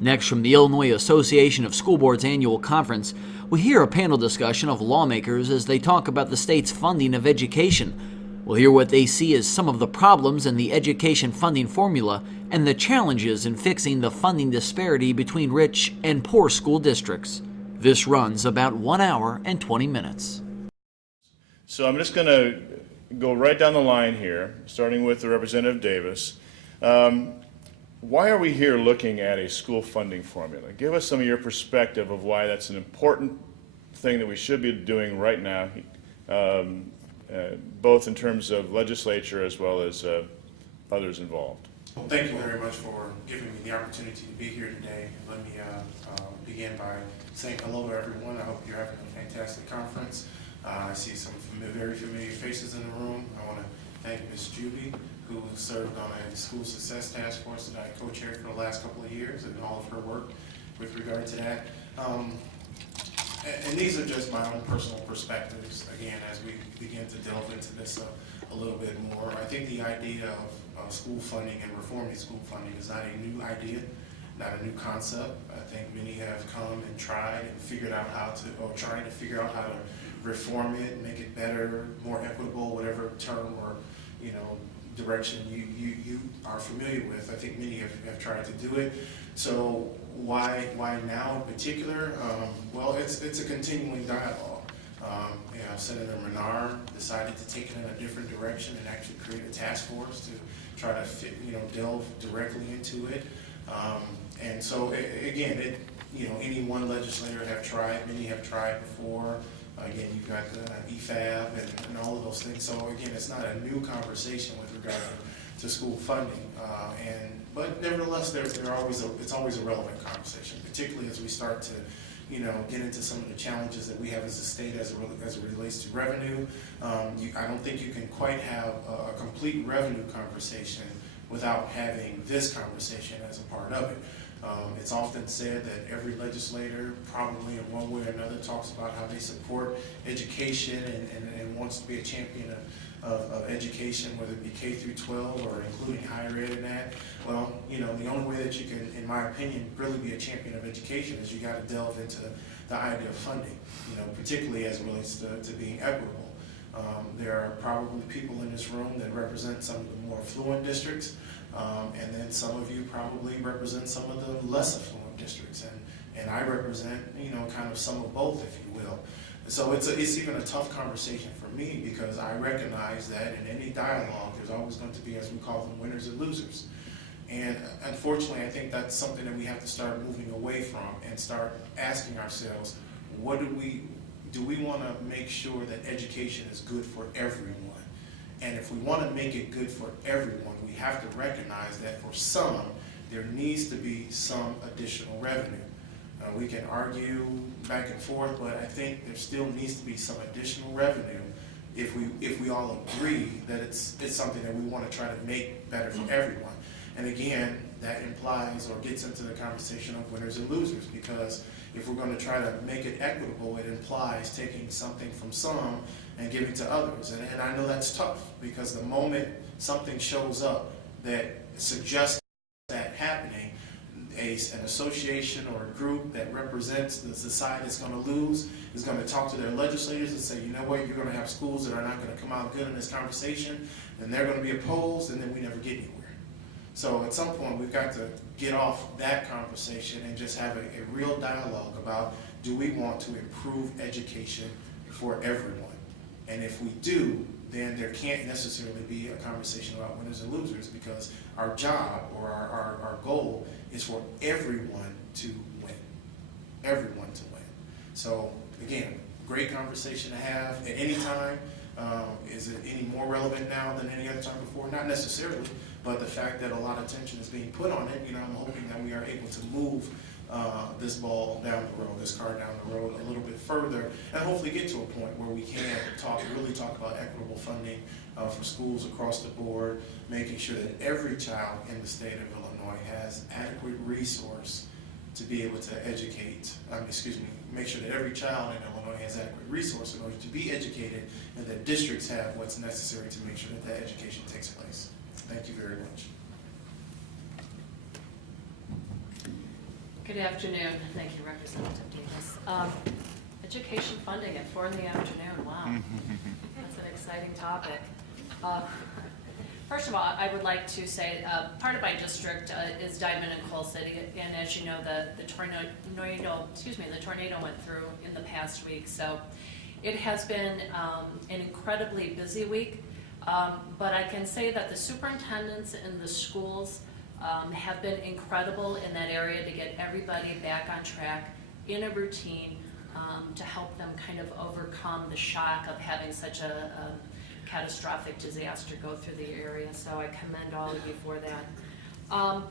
Next, from the Illinois Association of School Boards annual conference, we hear a panel discussion of lawmakers as they talk about the state's funding of education. We'll hear what they see as some of the problems in the education funding formula and the challenges in fixing the funding disparity between rich and poor school districts. This runs about 1 hour and 20 minutes. So I'm just going to go right down the line here, starting with the Representative Davis. Why are we here looking at a school funding formula? Give us some of your perspective of why that's an important thing that we should be doing right now, both in terms of legislature as well as others involved. Well, thank you very much for giving me the opportunity to be here today. Let me begin by saying hello to everyone. I hope you're having a fantastic conference. I see some very familiar faces in the room. I want to thank Ms. Juby, who served on a school success task force that I co-chaired for the last couple of years, and all of her work with regard to that. And these are just my own personal perspectives, again, as we begin to delve into this a little bit more. I think the idea of school funding and reforming school funding is not a new idea, not a new concept. I think many have come and tried and figured out how to, or trying to figure out how to reform it, make it better, more equitable, whatever term or direction you are familiar with. I think many have tried to do it. So why now in particular? Well, it's a continuing dialogue. Senator Menard decided to take it in a different direction and actually create a task force to try to delve directly into it. And so again, any one legislator have tried, many have tried before. Again, you've got the EFAB and all of those things. So again, it's not a new conversation with regard to school funding. But nevertheless, it's always a relevant conversation, particularly as we start to get into some of the challenges that we have as a state as it relates to revenue. I don't think you can quite have a complete revenue conversation without having this conversation as a part of it. It's often said that every legislator, probably in one way or another, talks about how they support education and wants to be a champion of education, whether it be K through 12 or including higher ed in that. Well, the only way that you can, in my opinion, really be a champion of education is you got to delve into the idea of funding, particularly as it relates to being equitable. There are probably people in this room that represent some of the more affluent districts, and then some of you probably represent some of the less affluent districts, and I represent, kind of some of both, if you will. So it's even a tough conversation for me because I recognize that in any dialogue, there's always going to be, as we call them, winners and losers. And unfortunately, I think that's something that we have to start moving away from and start asking ourselves, do we want to make sure that education is good for everyone? And if we want to make it good for everyone, we have to recognize that for some, there needs to be some additional revenue. We can argue back and forth, but I think there still needs to be some additional revenue if we all agree that it's something that we want to try to make better for everyone. And again, that implies or gets into the conversation of winners and losers, because if we're going to try to make it equitable, it implies taking something from some and giving to others. And I know that's tough, because the moment something shows up that suggests that happening, an association or a group that represents the society that's going to lose is going to talk to their legislators and say, you know what, you're going to have schools that are not going to come out good in this conversation, and they're going to be opposed, and then we never get anywhere. So at some point, we've got to get off that conversation and just have a real dialogue about, do we want to improve education for everyone? And if we do, then there can't necessarily be a conversation about winners and losers, because our job or our goal is for everyone to win. Everyone to win. So again, great conversation to have at any time. Is it any more relevant now than any other time before? Not necessarily, but the fact that a lot of attention is being put on it, I'm hoping that we are able to move this ball down the road, this car down the road a little bit further, and hopefully get to a point where we can really talk about equitable funding for schools across the board, making sure that every child in the state of Illinois has adequate resource to be able to make sure that every child in Illinois has adequate resource in order to be educated, and that districts have what's necessary to make sure that education takes place. Thank you very much. Good afternoon. Thank you, Representative Davis. Education funding at 4 in the afternoon, wow. That's an exciting topic. First of all, I would like to say part of my district is Diamond and Coal City, and as you know, the tornado went through in the past week, so it has been an incredibly busy week, but I can say that the superintendents in the schools have been incredible in that area to get everybody back on track in a routine to help them kind of overcome the shock of having such a catastrophic disaster go through the area. So I commend all of you for that.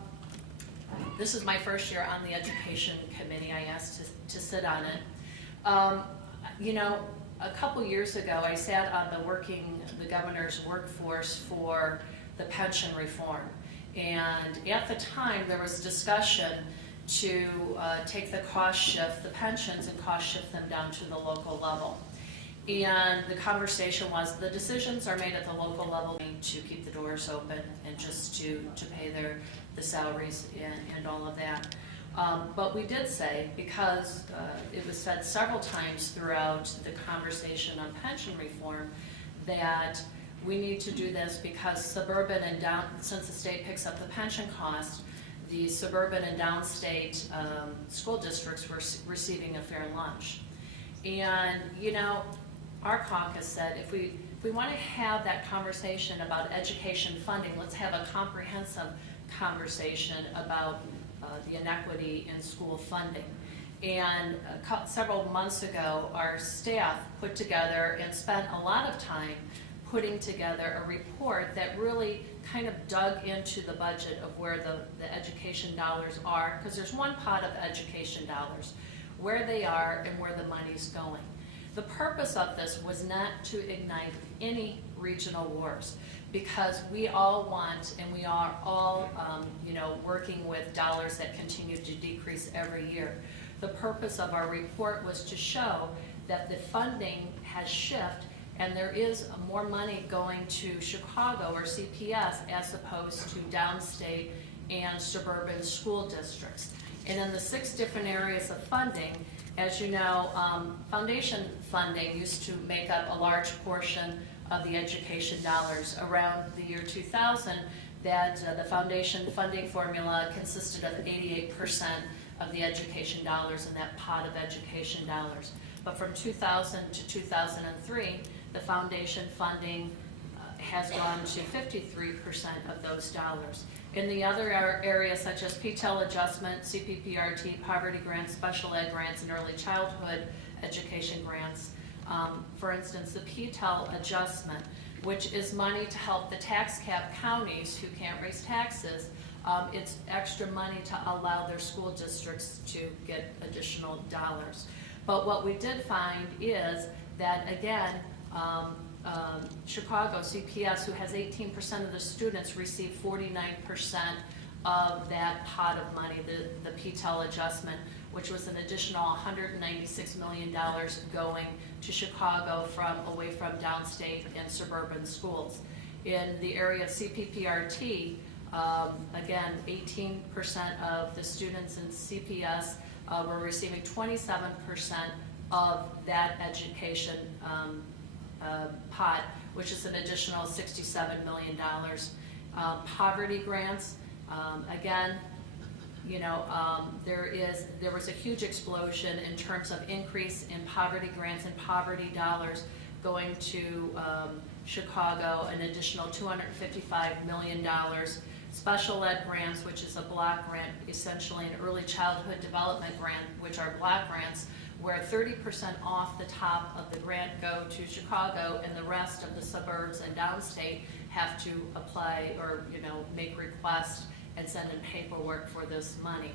This is my first year on the Education Committee. I asked to sit on it. You know, a couple years ago, I sat on the governor's workforce for the pension reform. And at the time, there was discussion to take the pensions and cost shift them down to the local level. And the conversation was the decisions are made at the local level to keep the doors open and just to pay the salaries and all of that. But we did say, because it was said several times throughout the conversation on pension reform, that we need to do this because suburban and since the state picks up the pension cost, the suburban and downstate school districts were receiving a fair lunch. And, you know, our caucus said if we want to have that conversation about education funding, let's have a comprehensive conversation about the inequity in school funding. And several months ago, our staff put together and spent a lot of time putting together a report that really kind of dug into the budget of where the education dollars are, because there's one pot of education dollars, where they are and where the money's going. The purpose of this was not to ignite any regional wars, because we all want, and we are all working with dollars that continue to decrease every year. The purpose of our report was to show that the funding has shifted and there is more money going to Chicago or CPS as opposed to downstate and suburban school districts. And in the 6 different areas of funding, as you know, foundation funding used to make up a large portion of the education dollars. Around the year 2000, the foundation funding formula consisted of 88% of the education dollars in that pot of education dollars. But from 2000 to 2003, the foundation funding has gone to 53% of those dollars. In the other areas such as PTEL adjustment, CPPRT, poverty grants, special ed grants, and early childhood education grants, for instance, the PTEL adjustment, which is money to help the tax cap counties who can't raise taxes, it's extra money to allow their school districts to get additional dollars. But what we did find is that, again, Chicago CPS, who has 18% of the students, receive 49% of that pot of money, the PTEL adjustment, which was an additional $196 million going to Chicago away from downstate and suburban schools. In the area of CPPRT, again, 18% of the students in CPS were receiving 27% of that education pot, which is an additional $67 million. Poverty grants, again, there was a huge explosion in terms of increase in poverty grants and poverty dollars going to Chicago, an additional $255 million. Special ed grants, which is a block grant, essentially an early childhood development grant, which are block grants, where 30% off the top of the grant go to Chicago, and the rest of the suburbs and downstate have to apply or make requests and send in paperwork for this money.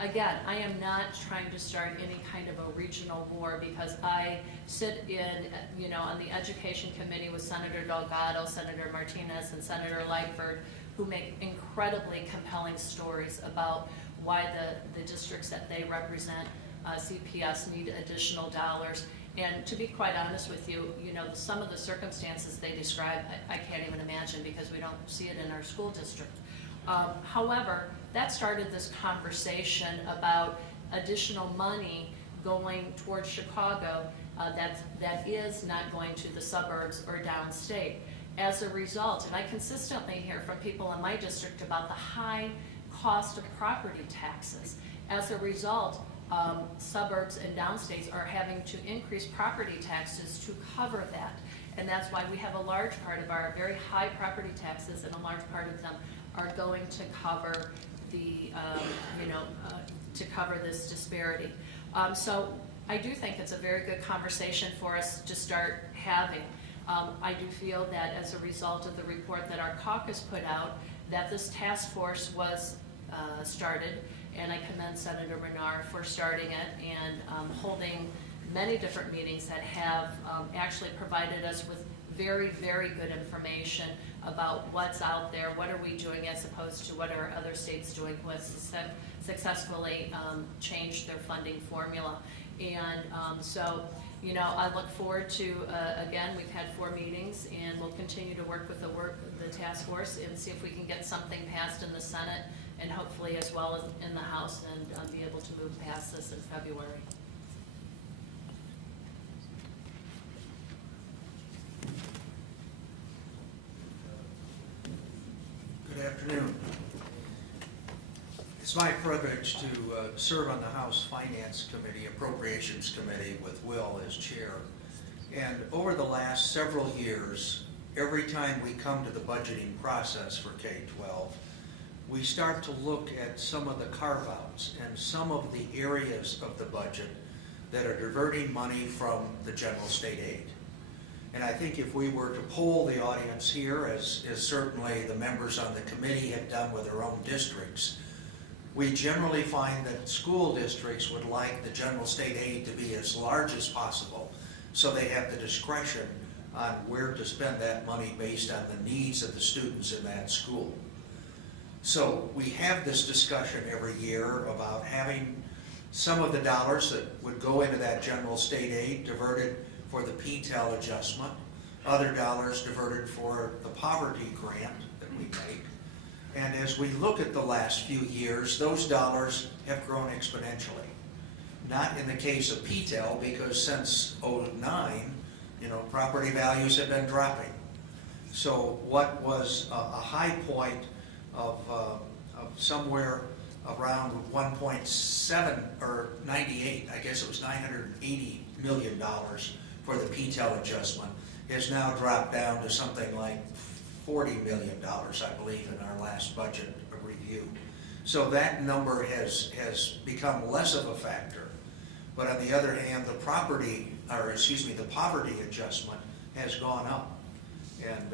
Again, I am not trying to start any kind of a regional war, because I sit on the Education Committee with Senator Delgado, Senator Martinez, and Senator Lightford, who make incredibly compelling stories about why the districts that they represent, CPS, need additional dollars. And to be quite honest with you, some of the circumstances they describe, I can't even imagine, because we don't see it in our school district. However, that started this conversation about additional money going towards Chicago that is not going to the suburbs or downstate. As a result, and I consistently hear from people in my district about the high cost of property taxes. As a result, suburbs and downstates are having to increase property taxes to cover that. And that's why we have a large part of our very high property taxes, and a large part of them are going to cover the, to cover this disparity. So I do think it's a very good conversation for us to start having. I do feel that as a result of the report that our caucus put out, that this task force was started, and I commend Senator Renard for starting it and holding many different meetings that have actually provided us with very, very good information about what's out there, what are we doing as opposed to what are other states doing who have successfully changed their funding formula. And so, I look forward to, again, we've had 4 meetings, and we'll continue to work with the task force and see if we can get something passed in the Senate and hopefully as well as in the House, and be able to move past this in February. Good afternoon. It's my privilege to serve on the House Finance Committee, Appropriations Committee, with Will as chair. And over the last several years, every time we come to the budgeting process for K-12, we start to look at some of the carve-outs and some of the areas of the budget that are diverting money from the general state aid. And I think if we were to poll the audience here, as certainly the members on the committee have done with their own districts, we generally find that school districts would like the general state aid to be as large as possible, so they have the discretion on where to spend that money based on the needs of the students in that school. So we have this discussion every year about having some of the dollars that would go into that general state aid diverted for the P-TEL adjustment, other dollars diverted for the poverty grant that we make. And as we look at the last few years, those dollars have grown exponentially. Not in the case of P-TEL, because since '09, property values have been dropping. So what was a high point of somewhere around 1.7 or 98, I guess it was $980 million for the P-TEL adjustment, has now dropped down to something like $40 million, I believe, in our last budget review. So that number has become less of a factor. But on the other hand, the poverty adjustment has gone up. And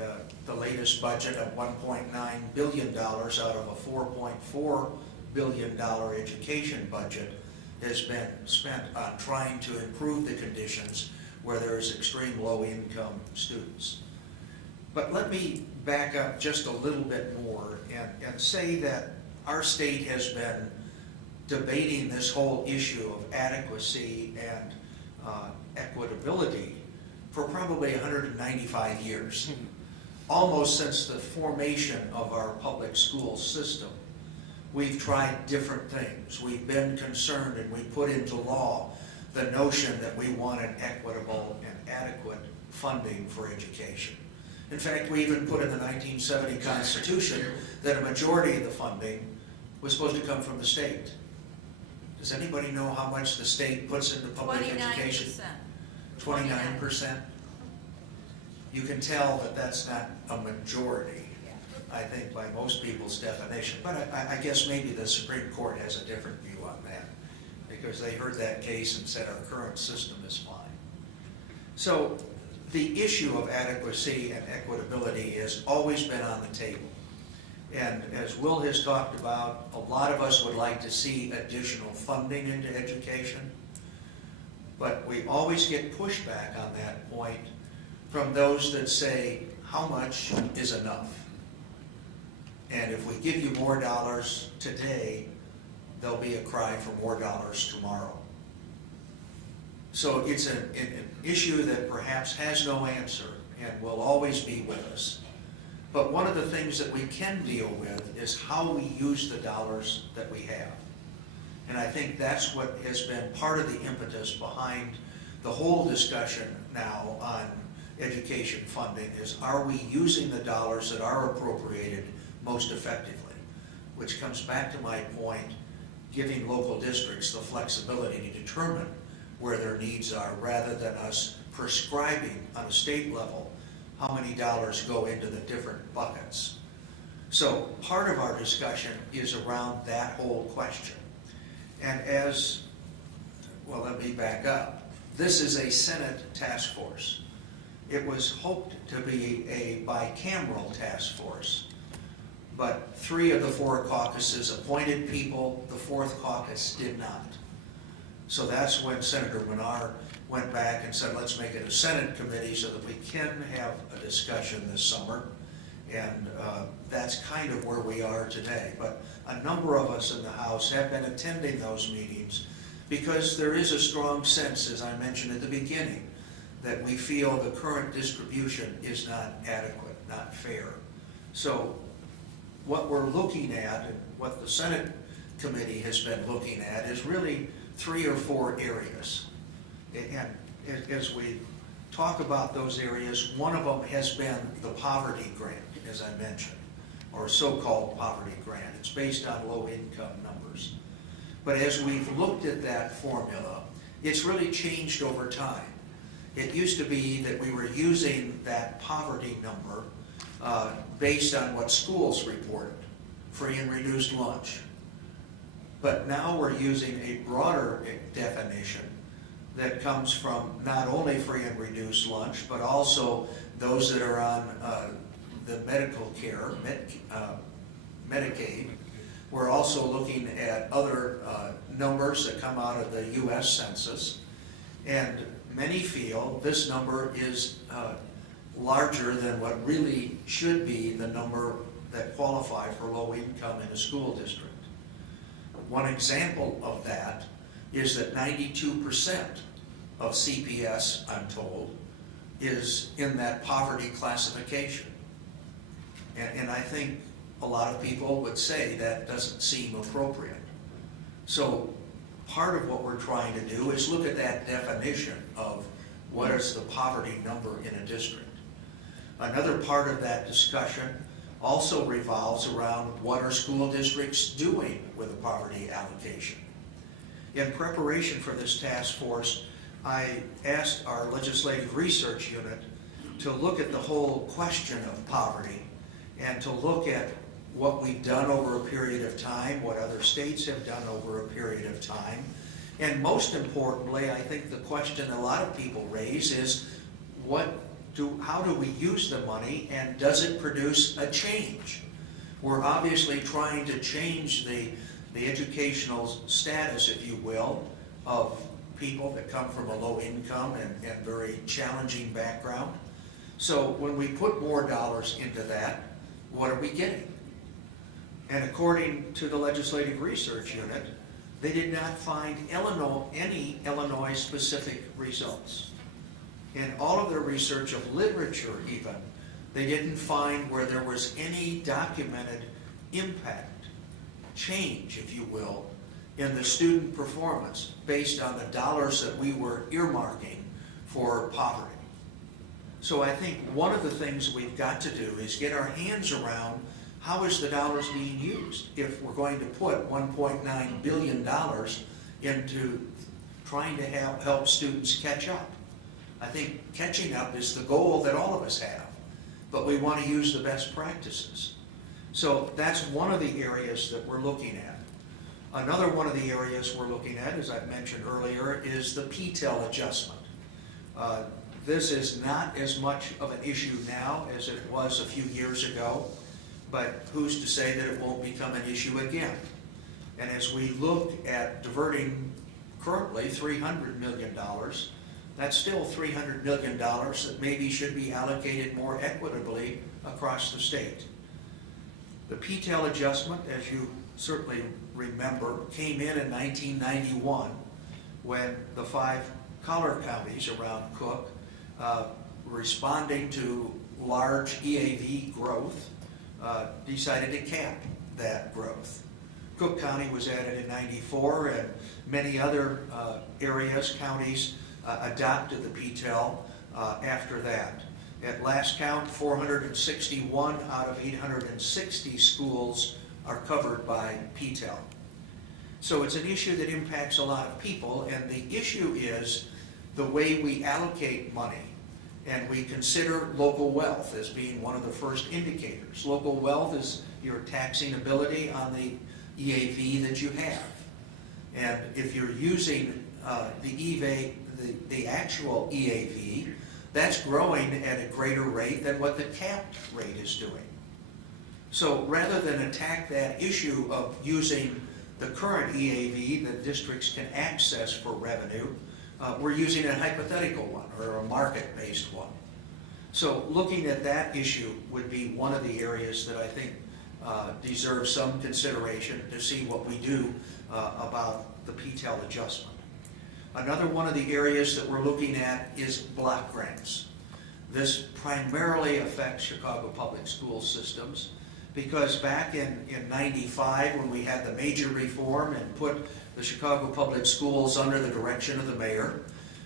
the latest budget of $1.9 billion out of a $4.4 billion education budget has been spent on trying to improve the conditions where there's extreme low-income students. But let me back up just a little bit more and say that our state has been debating this whole issue of adequacy and equitability for probably 195 years, almost since the formation of our public school system. We've tried different things. We've been concerned, and we put into law the notion that we wanted equitable and adequate funding for education. In fact, we even put in the 1970 Constitution that a majority of the funding was supposed to come from the state. Does anybody know how much the state puts into public education? 29%. You can tell that that's not a majority, I think, by most people's definition. But I guess maybe the Supreme Court has a different view on that, because they heard that case and said our current system is fine. So the issue of adequacy and equitability has always been on the table. And as Will has talked about, a lot of us would like to see additional funding into education, but we always get pushback on that point from those that say, how much is enough? And if we give you more dollars today, there'll be a cry for more dollars tomorrow. So it's an issue that perhaps has no answer and will always be with us. But one of the things that we can deal with is how we use the dollars that we have. And I think that's what has been part of the impetus behind the whole discussion now on education funding is, are we using the dollars that are appropriated most effectively? Which comes back to my point, giving local districts the flexibility to determine where their needs are rather than us prescribing on a state level how many dollars go into the different buckets. So part of our discussion is around that whole question. And as, well, let me back up. This is a Senate task force. It was hoped to be a bicameral task force, but 3 of the 4 caucuses appointed people, the 4th caucus did not. So that's when Senator Menard went back and said, let's make it a Senate committee so that we can have a discussion this summer. And that's kind of where we are today. But a number of us in the House have been attending those meetings because there is a strong sense, as I mentioned at the beginning, that we feel the current distribution is not adequate, not fair. So what we're looking at and what the Senate committee has been looking at is really 3 or 4 areas. And as we talk about those areas, one of them has been the poverty grant, as I mentioned, or so-called poverty grant. It's based on low-income numbers. But as we've looked at that formula, it's really changed over time. It used to be that we were using that poverty number based on what schools reported, free and reduced lunch. But now we're using a broader definition that comes from not only free and reduced lunch, but also those that are on the medical care, Medicaid. We're also looking at other numbers that come out of the U.S. Census, and many feel this number is larger than what really should be the number that qualify for low income in a school district. One example of that is that 92% of CPS, I'm told, is in that poverty classification. And I think a lot of people would say that doesn't seem appropriate. So part of what we're trying to do is look at that definition of what is the poverty number in a district. Another part of that discussion also revolves around what are school districts doing with a poverty allocation. In preparation for this task force, I asked our legislative research unit to look at the whole question of poverty and to look at what we've done over a period of time, what other states have done over a period of time. And most importantly, I think the question a lot of people raise is, how do we use the money, and does it produce a change? We're obviously trying to change the educational status, if you will, of people that come from a low income and very challenging background. So when we put more dollars into that, what are we getting? And according to the Legislative Research Unit, they did not find any Illinois-specific results. In all of their research of literature even, they didn't find where there was any documented impact, change, if you will, in the student performance based on the dollars that we were earmarking for poverty. So I think one of the things we've got to do is get our hands around how is the dollars being used if we're going to put $1.9 billion into trying to help students catch up. I think catching up is the goal that all of us have, but we want to use the best practices. So that's one of the areas that we're looking at. Another one of the areas we're looking at, as I mentioned earlier, is the PTEL adjustment. This is not as much of an issue now as it was a few years ago, but who's to say that it won't become an issue again? And as we look at diverting currently $300 million, that's still $300 million that maybe should be allocated more equitably across the state. The PTEL adjustment, as you certainly remember, came in 1991 when the 5 collar counties around Cook, responding to large EAV growth, decided to cap that growth. Cook County was added in '94, and many other areas, counties, adopted the PTEL after that. At last count, 461 out of 860 schools are covered by PTEL. So it's an issue that impacts a lot of people, and the issue is the way we allocate money, and we consider local wealth as being one of the first indicators. Local wealth is your taxing ability on the EAV that you have. And if you're using the actual EAV, that's growing at a greater rate than what the capped rate is doing. So rather than attack that issue of using the current EAV that districts can access for revenue, we're using a hypothetical one or a market-based one. So looking at that issue would be one of the areas that I think deserves some consideration to see what we do about the PTEL adjustment. Another one of the areas that we're looking at is block grants. This primarily affects Chicago public school systems because back in '95 when we had the major reform and put the Chicago public schools under the direction of the mayor,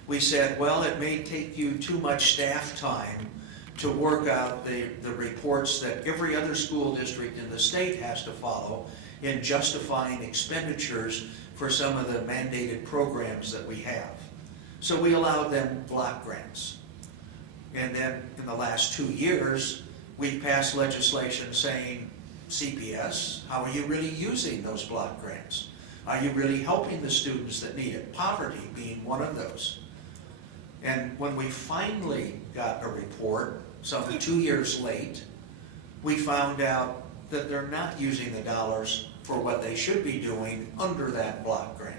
we said, well, it may take you too much staff time to work out the reports that every other school district in the state has to follow in justifying expenditures for some of the mandated programs that we have. So we allowed them block grants. And then in the last 2 years, we've passed legislation saying, CPS, how are you really using those block grants? Are you really helping the students that need it? Poverty being one of those. And when we finally got a report, some 2 years late, we found out that they're not using the dollars for what they should be doing under that block grant,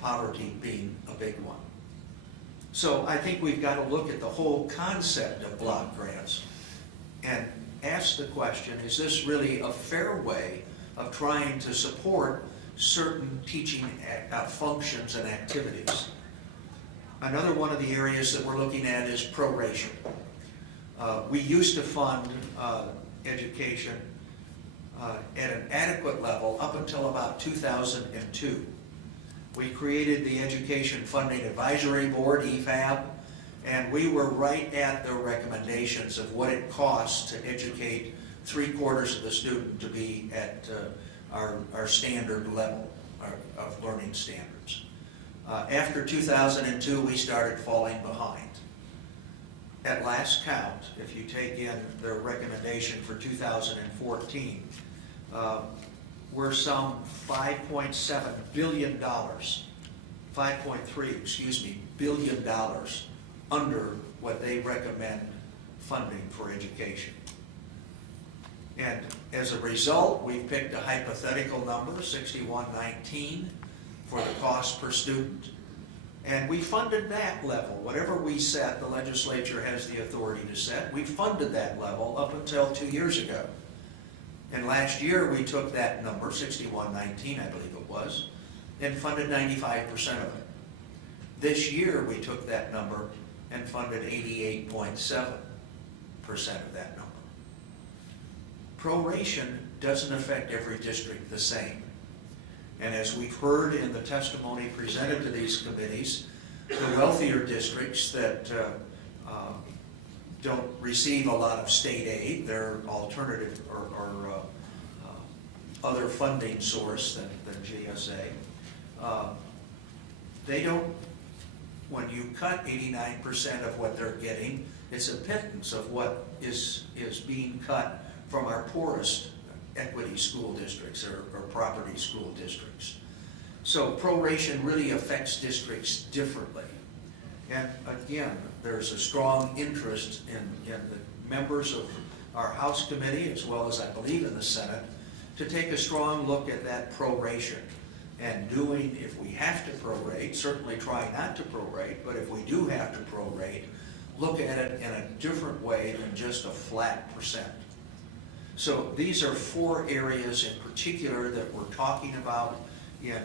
poverty being a big one. So I think we've got to look at the whole concept of block grants and ask the question, is this really a fair way of trying to support certain teaching functions and activities? Another one of the areas that we're looking at is proration. We used to fund education at an adequate level up until about 2002. We created the Education Funding Advisory Board, EFAB, and we were right at the recommendations of what it costs to educate 3/4 of the student to be at our standard level of learning standards. After 2002, we started falling behind. At last count, if you take in their recommendation for 2014, we're some $5.7 billion, $5.3 billion under what they recommend funding for education. And as a result, we've picked a hypothetical number, 6119, for the cost per student. And we funded that level. Whatever we set, the legislature has the authority to set. We funded that level up until 2 years ago. And last year, we took that number, 6119, I believe it was, and funded 95% of it. This year, we took that number and funded 88.7% of that number. Proration doesn't affect every district the same. And as we've heard in the testimony presented to these committees, the wealthier districts that don't receive a lot of state aid, their alternative or other funding source than GSA, they don't, when you cut 89% of what they're getting, it's a pittance of what is being cut from our poorest equity school districts or property school districts. So proration really affects districts differently. And again, there's a strong interest in the members of our House committee, as well as I believe in the Senate, to take a strong look at that proration and doing, if we have to prorate, certainly try not to prorate, but if we do have to prorate, look at it in a different way than just a flat percent. So these are 4 areas in particular that we're talking about in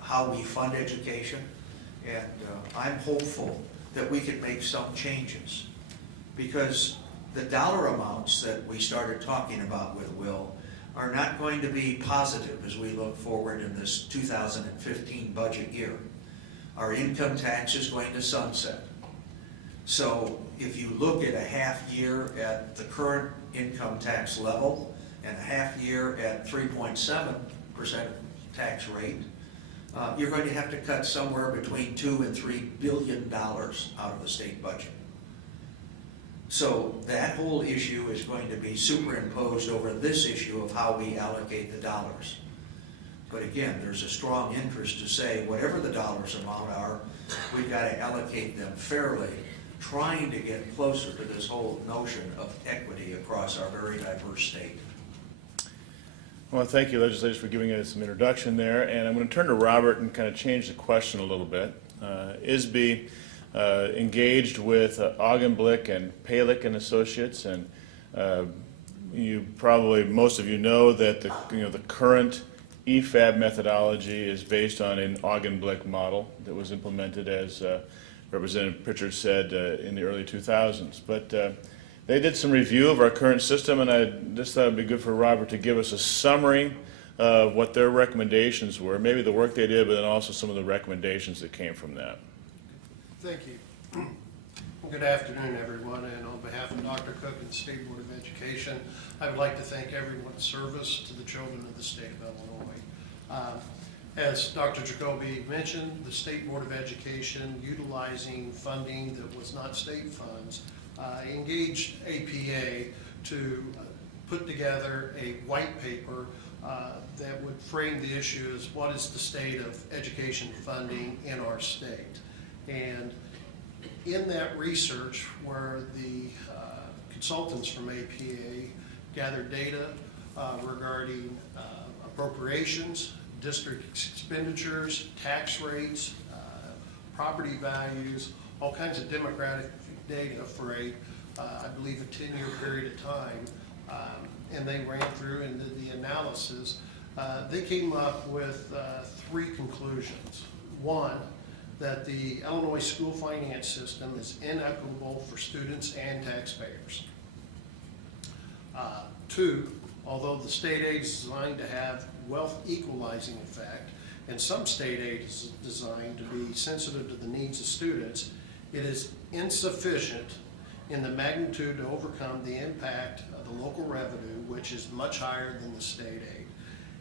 how we fund education, and I'm hopeful that we can make some changes, because the dollar amounts that we started talking about with Will are not going to be positive as we look forward in this 2015 budget year. Our income tax is going to sunset. So if you look at a half year at the current income tax level and a half year at 3.7% tax rate, you're going to have to cut somewhere between $2 and $3 billion out of the state budget. So that whole issue is going to be superimposed over this issue of how we allocate the dollars. But again, there's a strong interest to say whatever the dollars amount are, we've got to allocate them fairly, trying to get closer to this whole notion of equity across our very diverse state. Well, thank you, legislators, for giving us some introduction there. And I'm going to turn to Robert and kind of change the question a little bit. ISB engaged with Augenblick and Palick and Associates, and you probably, most of you know that the current EFAB methodology is based on an Augenblick model that was implemented, as Representative Pritchard said, in the early 2000s. But they did some review of our current system, and I just thought it'd be good for Robert to give us a summary of what their recommendations were, maybe the work they did, but then also some of the recommendations that came from that. Thank you. Good afternoon, everyone, and on behalf of Dr. Cook and the State Board of Education, I would like to thank everyone's service to the children of the state of Illinois. As Dr. Jacoby mentioned, the State Board of Education, utilizing funding that was not state funds, engaged APA to put together a white paper that would frame the issue as what is the state of education funding in our state. And in that research, where the consultants from APA gathered data regarding appropriations, district expenditures, tax rates, property values, all kinds of demographic data for I believe a 10-year period of time, and they ran through and did the analysis, they came up with 3 conclusions. One, that the Illinois school finance system is inequitable for students and taxpayers. 2, although the state aid is designed to have wealth equalizing effect, and some state aid is designed to be sensitive to the needs of students, it is insufficient in the magnitude to overcome the impact of the local revenue, which is much higher than the state aid.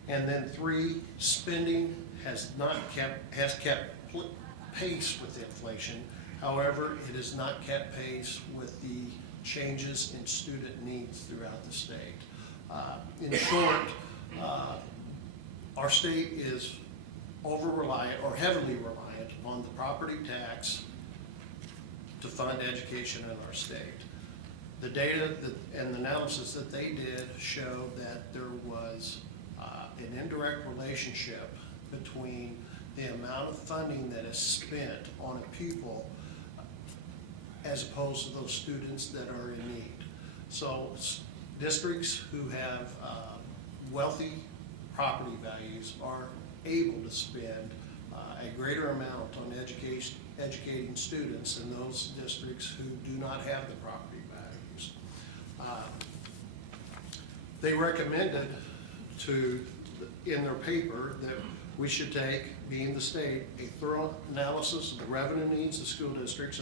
And then 3, spending has kept pace with inflation. However, it has not kept pace with the changes in student needs throughout the state. In short, our state is over-reliant or heavily reliant on the property tax to fund education in our state. The data and the analysis that they did showed that there was an indirect relationship between the amount of funding that is spent on a pupil as opposed to those students that are in need. So districts who have wealthy property values are able to spend a greater amount on educating students than those districts who do not have the property values. They recommended in their paper that we should take, being the state, a thorough analysis of the revenue needs of school districts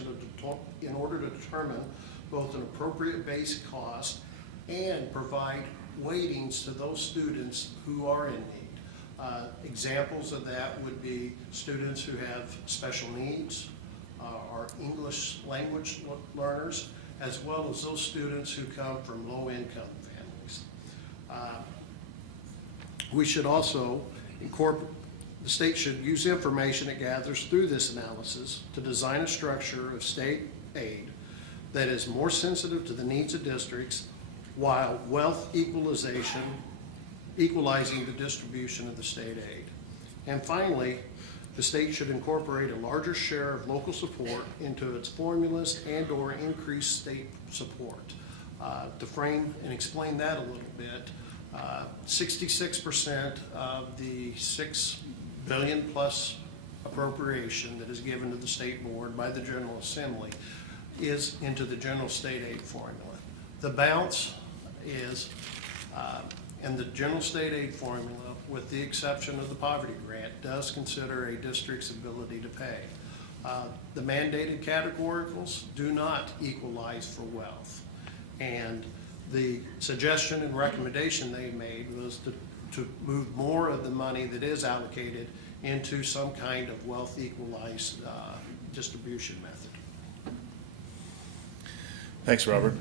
in order to determine both an appropriate base cost and provide weightings to those students who are in need. Examples of that would be students who have special needs, or English language learners, as well as those students who come from low-income families. We should also the state should use information it gathers through this analysis to design a structure of state aid that is more sensitive to the needs of districts while wealth equalizing the distribution of the state aid. And finally, the state should incorporate a larger share of local support into its formulas and/or increase state support. To frame and explain that a little bit, 66% of the $6 billion plus appropriation that is given to the state board by the General Assembly is into the general state aid formula. The balance is, in the general state aid formula, with the exception of the poverty grant, does consider a district's ability to pay. The mandated categoricals do not equalize for wealth. And the suggestion and recommendation they made was to move more of the money that is allocated into some kind of wealth equalized distribution method. Thanks, Robert.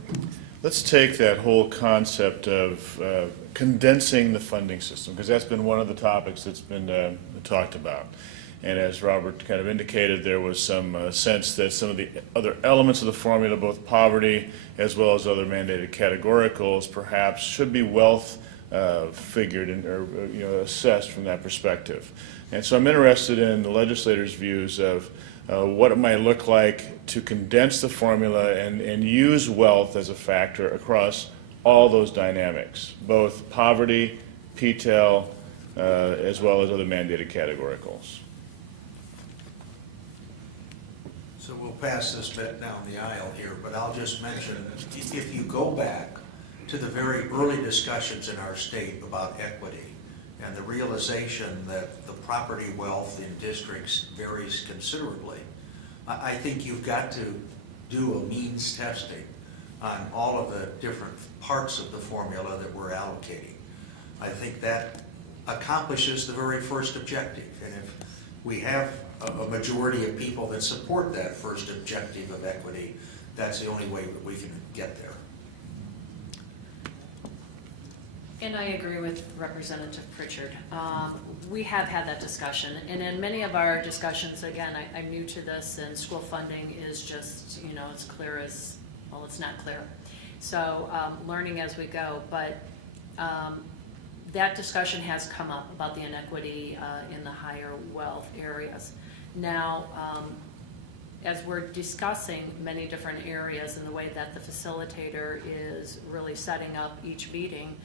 Let's take that whole concept of condensing the funding system, because that's been one of the topics that's been talked about. And as Robert kind of indicated, there was some sense that some of the other elements of the formula, both poverty as well as other mandated categoricals, perhaps should be wealth figured in, or assessed from that perspective. And so I'm interested in the legislators' views of what it might look like to condense the formula and use wealth as a factor across all those dynamics, both poverty, PTEL, as well as other mandated categoricals. So we'll pass this bit down the aisle here, but I'll just mention, if you go back to the very early discussions in our state about equity and the realization that the property wealth in districts varies considerably, I think you've got to do a means testing on all of the different parts of the formula that we're allocating. I think that accomplishes the very first objective. And if we have a majority of people that support that first objective of equity, that's the only way that we can get there. And I agree with Representative Pritchard. We have had that discussion, and in many of our discussions, again, I'm new to this, and school funding is just, it's clear as, well, it's not clear. So learning as we go, but that discussion has come up about the inequity in the higher wealth areas. Now, as we're discussing many different areas and the way that the facilitator is really setting up each meeting,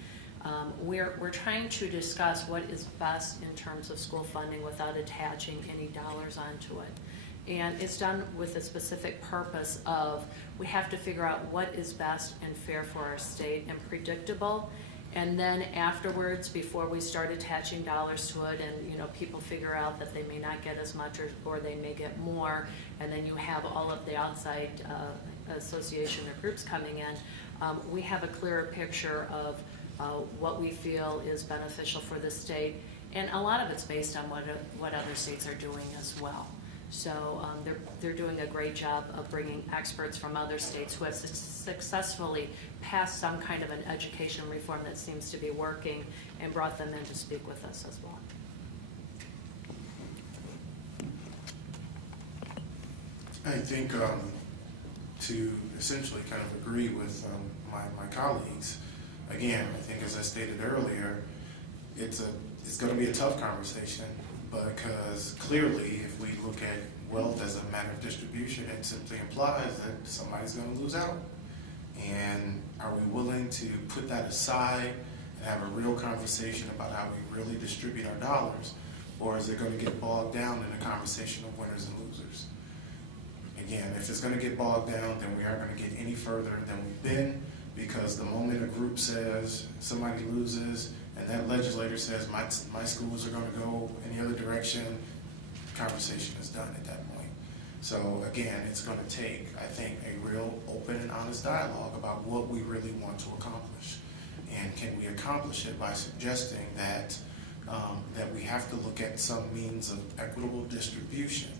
we're trying to discuss what is best in terms of school funding without attaching any dollars onto it. And it's done with a specific purpose of, we have to figure out what is best and fair for our state and predictable. And then afterwards, before we start attaching dollars to it, and people figure out that they may not get as much or they may get more, and then you have all of the outside association or groups coming in, we have a clearer picture of what we feel is beneficial for the state, and a lot of it's based on what other states are doing as well. So they're doing a great job of bringing experts from other states who have successfully passed some kind of an education reform that seems to be working, and brought them in to speak with us as well. I think to essentially kind of agree with my colleagues, again, I think as I stated earlier, it's going to be a tough conversation, because clearly if we look at wealth as a matter of distribution, it simply implies that somebody's going to lose out. And are we willing to put that aside and have a real conversation about how we really distribute our dollars, or is it going to get bogged down in a conversation of winners and losers? Again, if it's going to get bogged down, then we aren't going to get any further than we've been, because the moment a group says somebody loses and that legislator says my schools are going to go in the other direction, conversation is done at that point. So again, it's going to take, I think, a real open and honest dialogue about what we really want to accomplish. And can we accomplish it by suggesting that we have to look at some means of equitable distribution.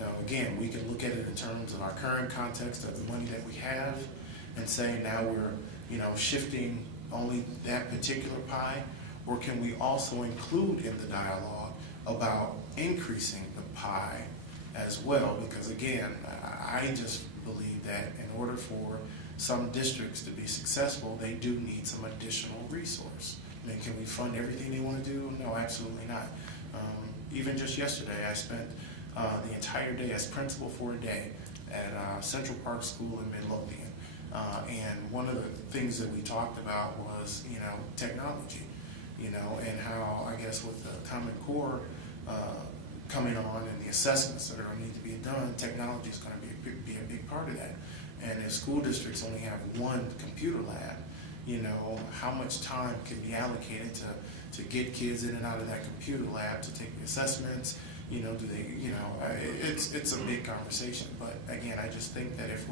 Now again, we can look at it in terms of our current context of the money that we have and say now we're shifting only that particular pie, or can we also include in the dialogue about increasing the pie as well? Because again, I just believe that in order for some districts to be successful, they do need some additional resource. I mean, can we fund everything they want to do? No, absolutely not. Even just yesterday, I spent the entire day as principal for a day at Central Park School in Midlothian. And one of the things that we talked about was, technology, and how, I guess, with the Common Core coming on and the assessments that are going to need to be done, technology is going to be a big part of that. And if school districts only have one computer lab, you know, how much time can be allocated to get kids in and out of that computer lab to take the assessments? You know, do they, you know, it's a big conversation. But again, I just think that if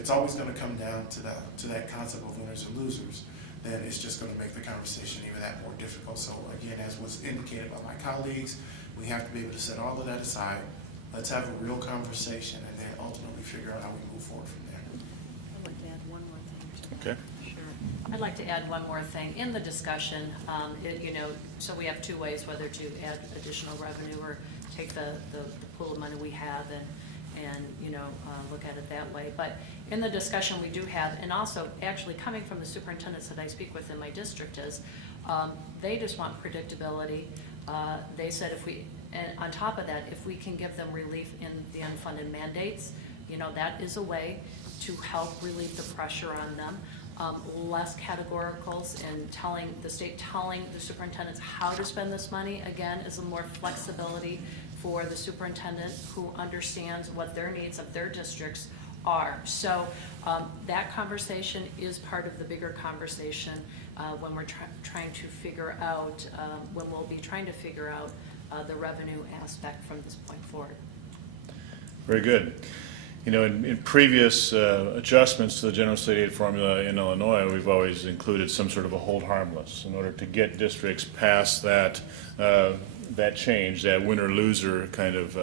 it's always going to come down to that concept of winners and losers, then it's just going to make the conversation even that more difficult. So again, as was indicated by my colleagues, we have to be able to set all of that aside. Let's have a real conversation and then ultimately figure out how we move forward from there. I'd like to add one more thing to Okay. Sure. I'd like to add one more thing. In the discussion, you know, so we have two ways, whether to add additional revenue or take the pool of money we have and you know, look at it that way. But in the discussion we do have, and also actually coming from the superintendents that I speak with in my district is, they just want predictability. They said and on top of that, if we can give them relief in the unfunded mandates, you know, that is a way to help relieve the pressure on them. Less categoricals and telling the superintendents how to spend this money, again, is a more flexibility for the superintendent who understands what their needs of their districts are. So that conversation is part of the bigger conversation when we're trying to figure out, when we'll be trying to figure out the revenue aspect from this point forward. Very good. You know, in previous adjustments to the general state aid formula in Illinois, we've always included some sort of a hold harmless in order to get districts past that change, that winner-loser kind of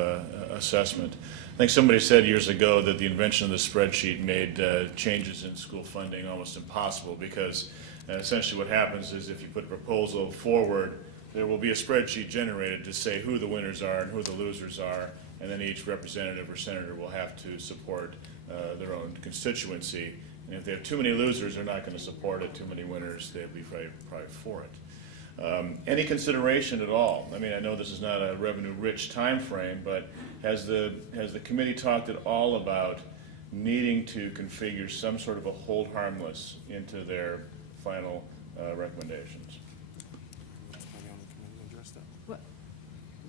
assessment. I think somebody said years ago that the invention of the spreadsheet made changes in school funding almost impossible because essentially what happens is if you put a proposal forward, there will be a spreadsheet generated to say who the winners are and who the losers are, and then each representative or senator will have to support their own constituency. And if they have too many losers, they're not going to support it. Too many winners, they'll be probably for it. Any consideration at all? I mean, I know this is not a revenue-rich time frame, but has the committee talked at all about needing to configure some sort of a hold harmless into their final recommendations?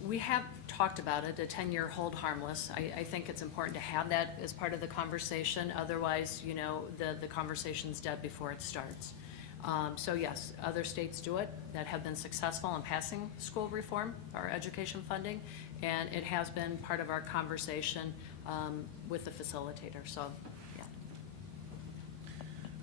We have talked about it, a 10-year hold harmless. I think it's important to have that as part of the conversation. Otherwise, you know, the conversation's dead before it starts. So yes, other states do it that have been successful in passing school reform or education funding, and it has been part of our conversation with the facilitator. So, yeah.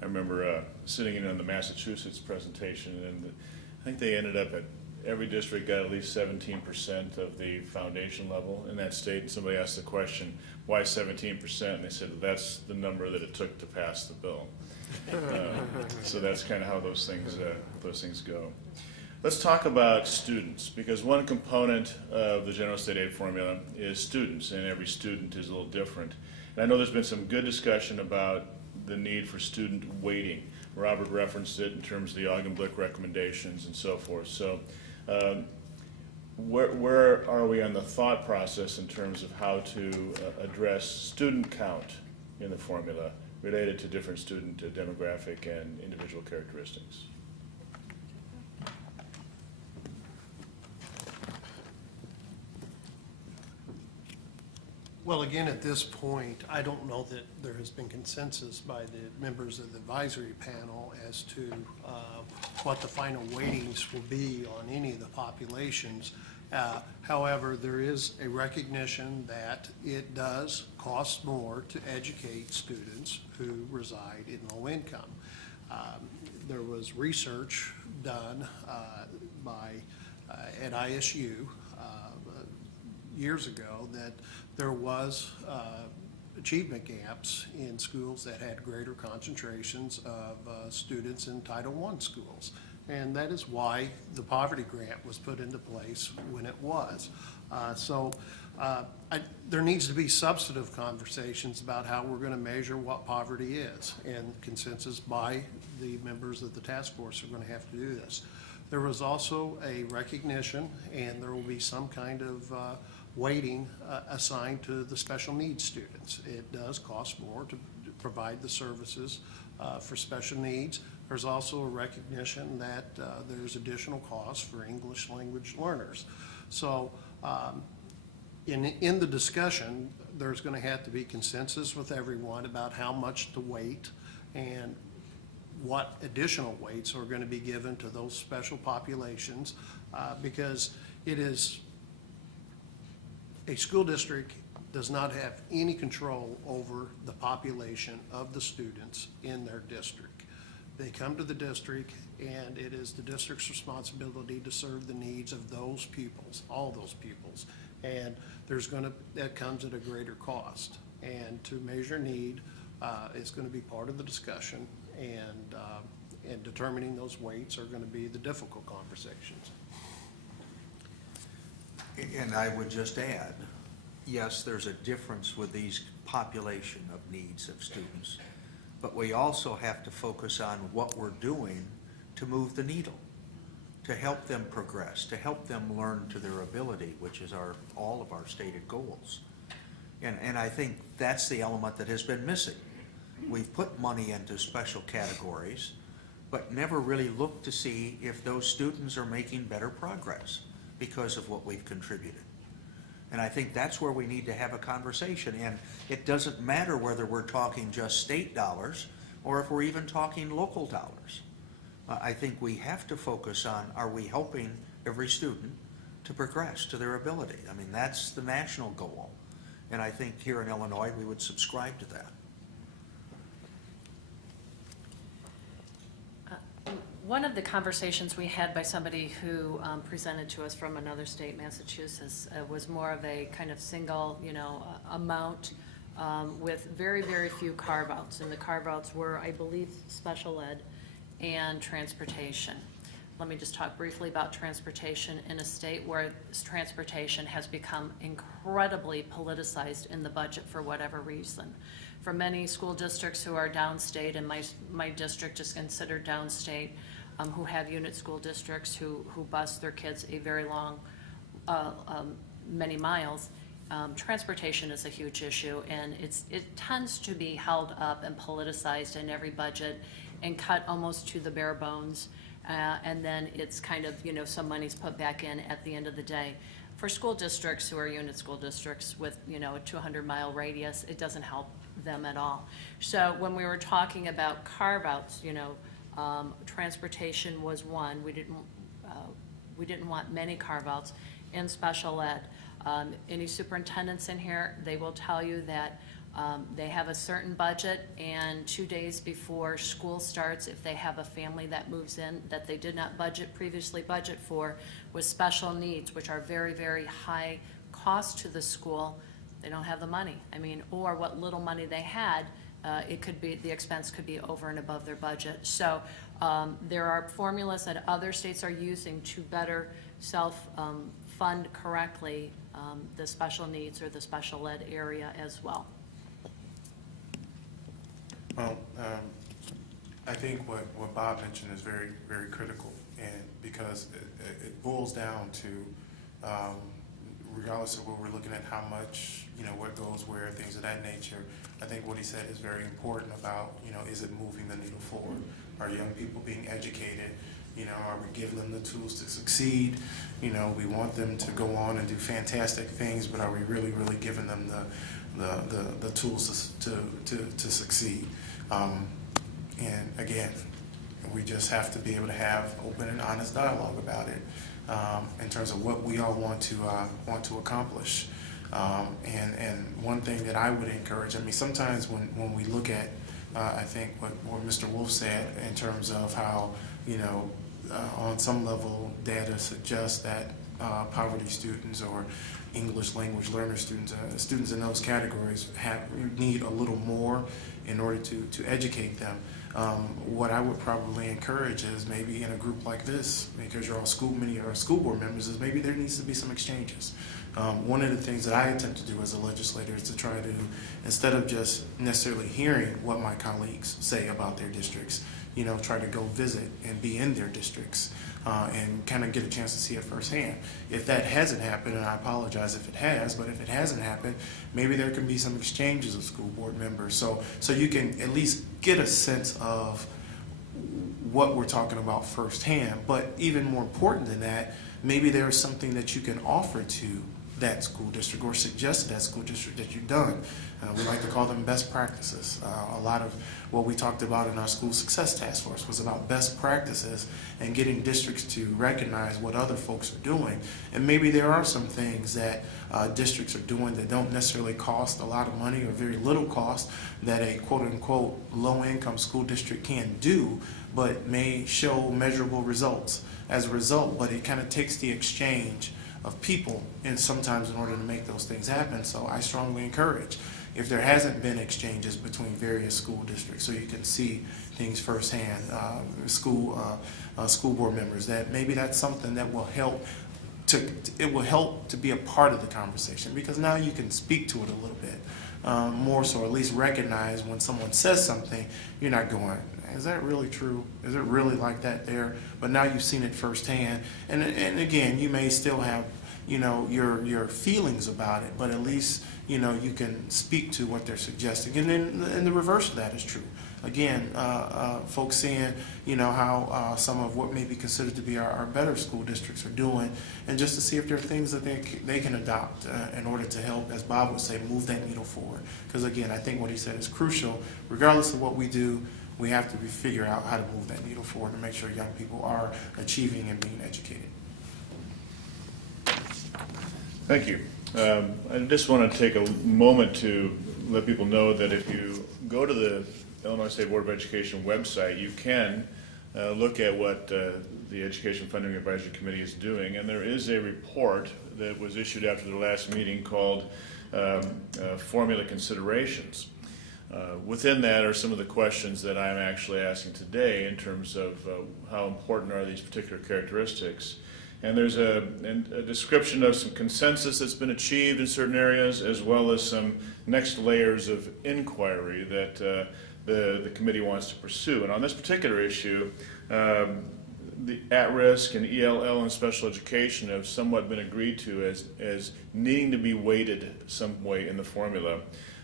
I remember sitting in on the Massachusetts presentation, and I think they ended up at every district got at least 17% of the foundation level in that state. And somebody asked the question, why 17%? And they said, well, that's the number that it took to pass the bill. So that's kind of how those things go. Let's talk about students, because one component of the general state aid formula is students, and every student is a little different. And I know there's been some good discussion about the need for student weighting. Robert referenced it in terms of the Augenblick recommendations and so forth. So where are we on the thought process in terms of how to address student count in the formula related to different student demographic and individual characteristics? Well, again, at this point, I don't know that there has been consensus by the members of the advisory panel as to what the final weightings will be on any of the populations. However, there is a recognition that it does cost more to educate students who reside in low income. There was research done at ISU years ago that there was achievement gaps in schools that had greater concentrations of students in Title I schools. And that is why the poverty grant was put into place when it was. There needs to be substantive conversations about how we're going to measure what poverty is, and consensus by the members of the task force are going to have to do this. There was also a recognition, and there will be some kind of weighting assigned to the special needs students. It does cost more to provide the services for special needs. There's also a recognition that there's additional costs for English language learners. So in the discussion, there's gonna have to be consensus with everyone about how much to weight and what additional weights are gonna be given to those special populations, because it is, a school district does not have any control over the population of the students in their district. They come to the district, and it is the district's responsibility to serve the needs of those pupils, all those pupils. And that comes at a greater cost. And to measure need is gonna be part of the discussion, and determining those weights are gonna be the difficult conversations. And I would just add, yes, there's a difference with these population of needs of students, but we also have to focus on what we're doing to move the needle, to help them progress, to help them learn to their ability, which is all of our stated goals. And I think that's the element that has been missing. We've put money into special categories, but never really looked to see if those students are making better progress because of what we've contributed. And I think that's where we need to have a conversation. And it doesn't matter whether we're talking just state dollars or if we're even talking local dollars. I think we have to focus on, are we helping every student to progress to their ability? I mean, that's the national goal. And I think here in Illinois, we would subscribe to that. One of the conversations we had by somebody who presented to us from another state, Massachusetts, was more of a kind of single, amount with very, very few carve-outs. And the carve-outs were, I believe, special ed and transportation. Let me just talk briefly about transportation in a state where transportation has become incredibly politicized in the budget for whatever reason. For many school districts who are downstate, and my district is considered downstate, who have unit school districts who bus their kids a very long, many miles, transportation is a huge issue, and it tends to be held up and politicized in every budget and cut almost to the bare bones. And then it's kind of, some money's put back in at the end of the day. For school districts who are unit school districts with, a 200-mile radius, it doesn't help them at all. So when we were talking about carve-outs, transportation was one. We didn't want many carve-outs in special ed. Any superintendents in here, they will tell you that they have a certain budget, and 2 days before school starts, if they have a family that moves in that they did not previously budget for with special needs, which are very, very high cost to the school, they don't have the money. Or what little money they had, the expense could be over and above their budget. So there are formulas that other states are using to better self-fund correctly the special needs or the special ed area as well. Well, I think what Bob mentioned is very, very critical, and because it boils down to, regardless of what we're looking at, how much, what goes where, things of that nature. I think what he said is very important about, is it moving the needle forward? Are young people being educated? Are we giving them the tools to succeed? We want them to go on and do fantastic things, but are we really, really giving them the tools to succeed? And again, we just have to be able to have open and honest dialogue about it in terms of what we all want to accomplish. And one thing that I would encourage, sometimes when we look at, I think what Mr. Wolf said in terms of how, on some level, data suggests that poverty students or English language learner students, students in those categories need a little more in order to educate them. What I would probably encourage is maybe in a group like this, because many are school board members, is maybe there needs to be some exchanges. One of the things that I attempt to do as a legislator is to try to, instead of just necessarily hearing what my colleagues say about their districts, try to go visit and be in their districts and kind of get a chance to see it firsthand. If that hasn't happened, and I apologize if it has, but if it hasn't happened, maybe there can be some exchanges of school board members so you can at least get a sense of what we're talking about firsthand. But even more important than that, maybe there is something that you can offer to that school district or suggested that school district that you've done. We like to call them best practices. A lot of what we talked about in our school success task force was about best practices and getting districts to recognize what other folks are doing. And maybe there are some things that districts are doing that don't necessarily cost a lot of money or very little cost that a quote-unquote low-income school district can do, but may show measurable results as a result. But it kind of takes the exchange of people and sometimes in order to make those things happen. So I strongly encourage, if there hasn't been exchanges between various school districts so you can see things firsthand, school board members, that maybe that's something that will help to be a part of the conversation, because now you can speak to it a little bit more, so at least recognize when someone says something, you're not going, is that really true? Is it really like that there? But now you've seen it firsthand, and again, you may still have, you know, your feelings about it, but at least, you know, you can speak to what they're suggesting. And then and the reverse of that is true. Again, folks seeing, you know, how some of what may be considered to be our better school districts are doing, and just to see if there are things that they can adopt in order to help, as Bob would say, move that needle forward. Because again, I think what he said is crucial. Regardless of what we do, we have to figure out how to move that needle forward to make sure young people are achieving and being educated. Thank you. I just want to take a moment to let people know that if you go to the Illinois State Board of Education website, you can look at what the Education Funding Advisory Committee is doing, and there is a report that was issued after the last meeting called Formula Considerations. Within that are some of the questions that I'm actually asking today in terms of how important are these particular characteristics. And there's a description of some consensus that's been achieved in certain areas, as well as some next layers of inquiry that the committee wants to pursue. And on this particular issue, the at-risk and ELL and special education have somewhat been agreed to as needing to be weighted some way in the formula.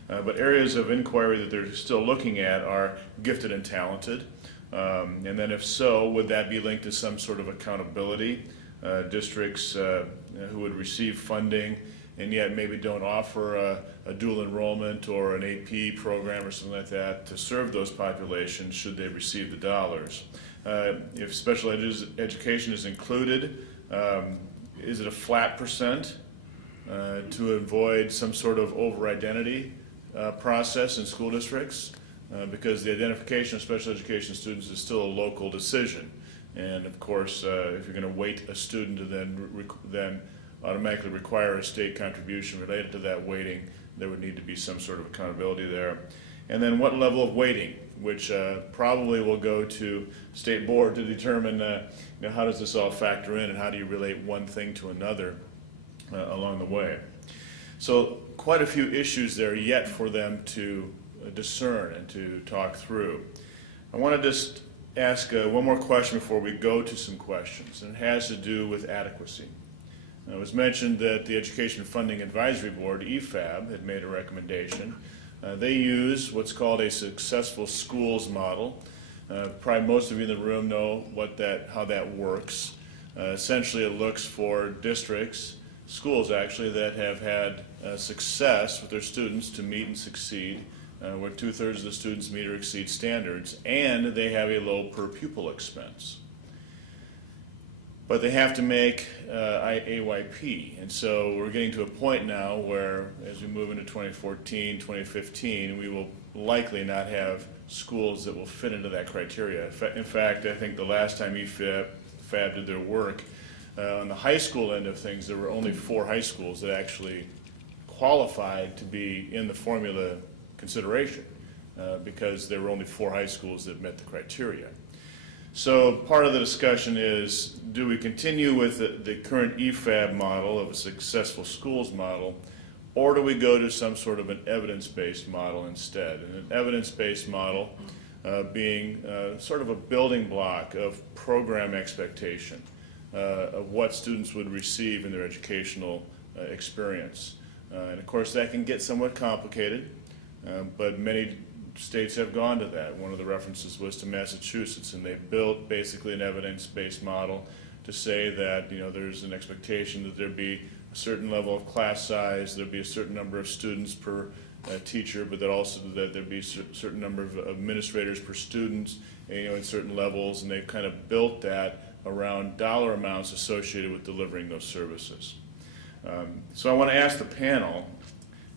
But areas of inquiry that they're still looking at are gifted and talented. And then if so, would that be linked to some sort of accountability? Districts who would receive funding and yet maybe don't offer a dual enrollment or an AP program or something like that to serve those populations, should they receive the dollars? If special education is included, is it a flat percent to avoid some sort of over-identity process in school districts? Because the identification of special education students is still a local decision. And of course, if you're going to weight a student to then automatically require a state contribution related to that weighting, there would need to be some sort of accountability there. And then what level of weighting, which probably will go to state board to determine how does this all factor in and how do you relate one thing to another along the way. So quite a few issues there yet for them to discern and to talk through. I want to just ask one more question before we go to some questions, and it has to do with adequacy. It was mentioned that the Education Funding Advisory Board, EFAB, had made a recommendation. They use what's called a successful schools model. Probably most of you in the room know how that works. Essentially, it looks for districts, schools actually, that have had success with their students to meet and succeed, where 2/3 of the students meet or exceed standards, and they have a low per pupil expense. But they have to make AYP, and so we're getting to a point now where, as we move into 2014, 2015, we will likely not have schools that will fit into that criteria. In fact, I think the last time EFAB did their work, on the high school end of things, there were only 4 high schools that actually qualified to be in the formula consideration because there were only 4 high schools that met the criteria. So part of the discussion is, do we continue with the current EFAB model of a successful schools model, or do we go to some sort of an evidence-based model instead? And an evidence-based model being sort of a building block of program expectation of what students would receive in their educational experience. And of course that can get somewhat complicated, but many states have gone to that. One of the references was to Massachusetts, and they built basically an evidence-based model to say that there's an expectation that there be certain level of class size, there'd be a certain number of students per teacher, but that also that there'd be a certain number of administrators per student, in certain levels, and they've kind of built that around dollar amounts associated with delivering those services. So I want to ask the panel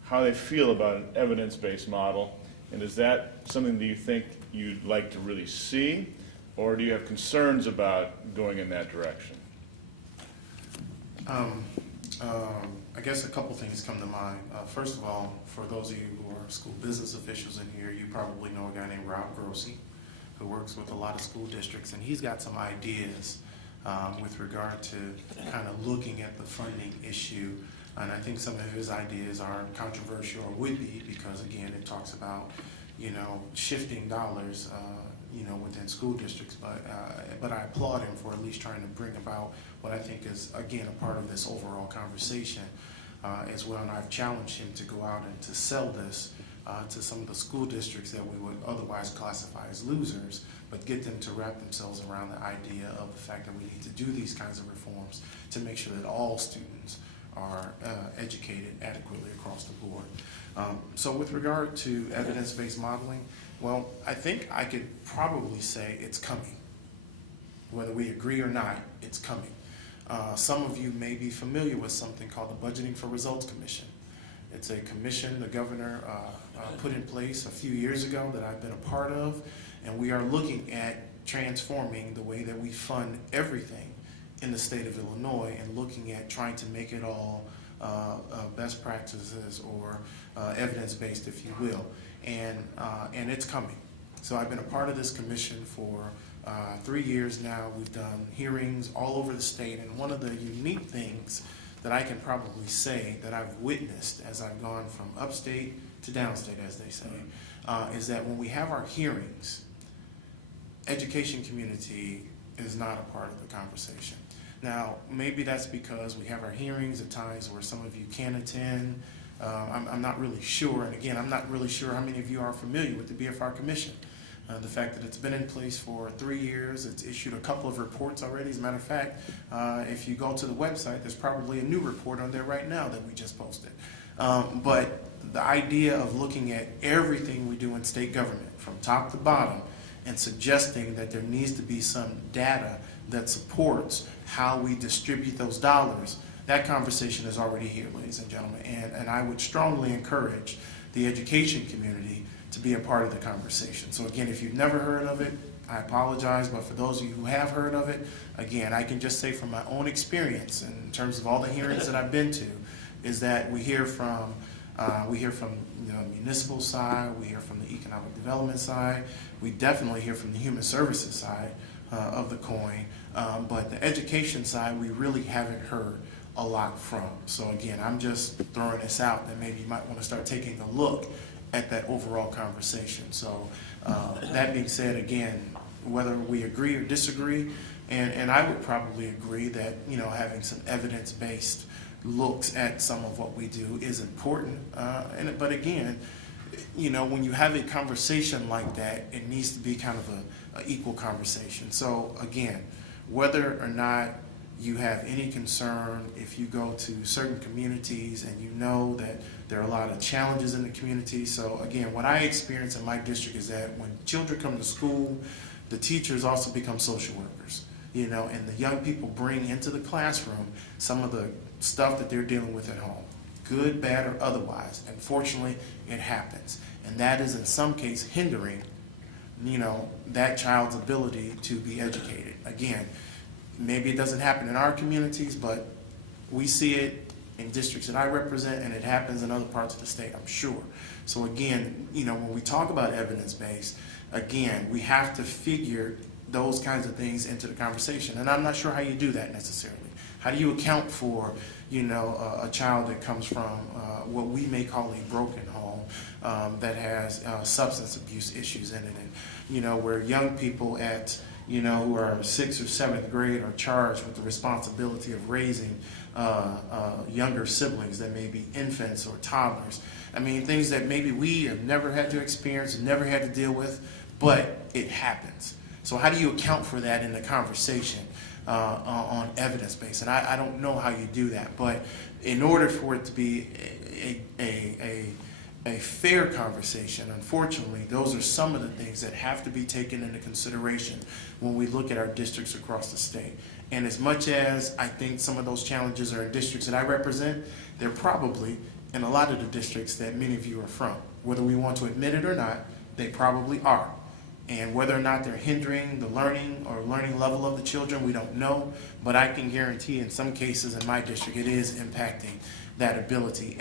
how they feel about an evidence-based model, and is that something that you think you'd like to really see, or do you have concerns about going in that direction? I guess a couple things come to mind. First of all, for those of you who are school business officials in here, you probably know a guy named Rob Grossi, who works with a lot of school districts, and he's got some ideas with regard to kind of looking at the funding issue. And I think some of his ideas are controversial, or would be, because again, it talks about, shifting dollars, within school districts. But I applaud him for at least trying to bring about what I think is, again, a part of this overall conversation as well. And I've challenged him to go out and to sell this to some of the school districts that we would otherwise classify as losers, but get them to wrap themselves around the idea of the fact that we need to do these kinds of reforms to make sure that all students are educated adequately across the board. So with regard to evidence-based modeling, well, I think I could probably say it's coming. Whether we agree or not, it's coming. Some of you may be familiar with something called the Budgeting for Results Commission. It's a commission the governor put in place a few years ago that I've been a part of, and we are looking at transforming the way that we fund everything in the state of Illinois, and looking at trying to make it all best practices or evidence-based, if you will, and it's coming. So I've been a part of this commission for 3 years now. We've done hearings all over the state, and one of the unique things that I can probably say that I've witnessed as I've gone from upstate to downstate, as they say, is that when we have our hearings, education community is not a part of the conversation. Now, maybe that's because we have our hearings at times where some of you can attend. I'm not really sure, and again, I'm not really sure how many of you are familiar with the BFR Commission. The fact that it's been in place for 3 years, it's issued a couple of reports already. As a matter of fact, if you go to the website, there's probably a new report on there right now that we just posted. But the idea of looking at everything we do in state government from top to bottom and suggesting that there needs to be some data that supports how we distribute those dollars, that conversation is already here, ladies and gentlemen. And I would strongly encourage the education community to be a part of the conversation. So again, if you've never heard of it, I apologize, but for those of you who have heard of it, again, I can just say from my own experience in terms of all the hearings that I've been to, is that we hear from the municipal side, we hear from the economic development side, we definitely hear from the human services side of the coin, but the education side we really haven't heard a lot from. So again, I'm just throwing this out that maybe you might want to start taking a look at that overall conversation. So that being said, again, whether we agree or disagree, and I would probably agree that having some evidence-based looks at some of what we do is important. But again, when you have a conversation like that, it needs to be kind of an equal conversation. So again, whether or not you have any concern, if you go to certain communities and you know that there are a lot of challenges in the community. So again, what I experience in my district is that when children come to school, the teachers also become social workers, and the young people bring into the classroom some of the stuff that they're dealing with at home, good, bad, or otherwise. Unfortunately, it happens. And that is in some case hindering, that child's ability to be educated. Again, maybe it doesn't happen in our communities, but we see it in districts that I represent, and it happens in other parts of the state, I'm sure. So again, when we talk about evidence-based, again, we have to figure those kinds of things into the conversation. And I'm not sure how you do that necessarily. How do you account for, a child that comes from what we may call a broken home that has substance abuse issues in it, and where young people at who are 6th or 7th grade are charged with the responsibility of raising younger siblings that may be infants or toddlers. I mean, things that maybe we have never had to experience, never had to deal with, but it happens. So how do you account for that in the conversation on evidence-based? And I don't know how you do that, but in order for it to be a fair conversation, unfortunately, those are some of the things that have to be taken into consideration when we look at our districts across the state. And as much as I think some of those challenges are in districts that I represent, they're probably in a lot of the districts that many of you are from. Whether we want to admit it or not, they probably are. And whether or not they're hindering the learning or learning level of the children, we don't know. But I can guarantee in some cases in my district, it is impacting that ability.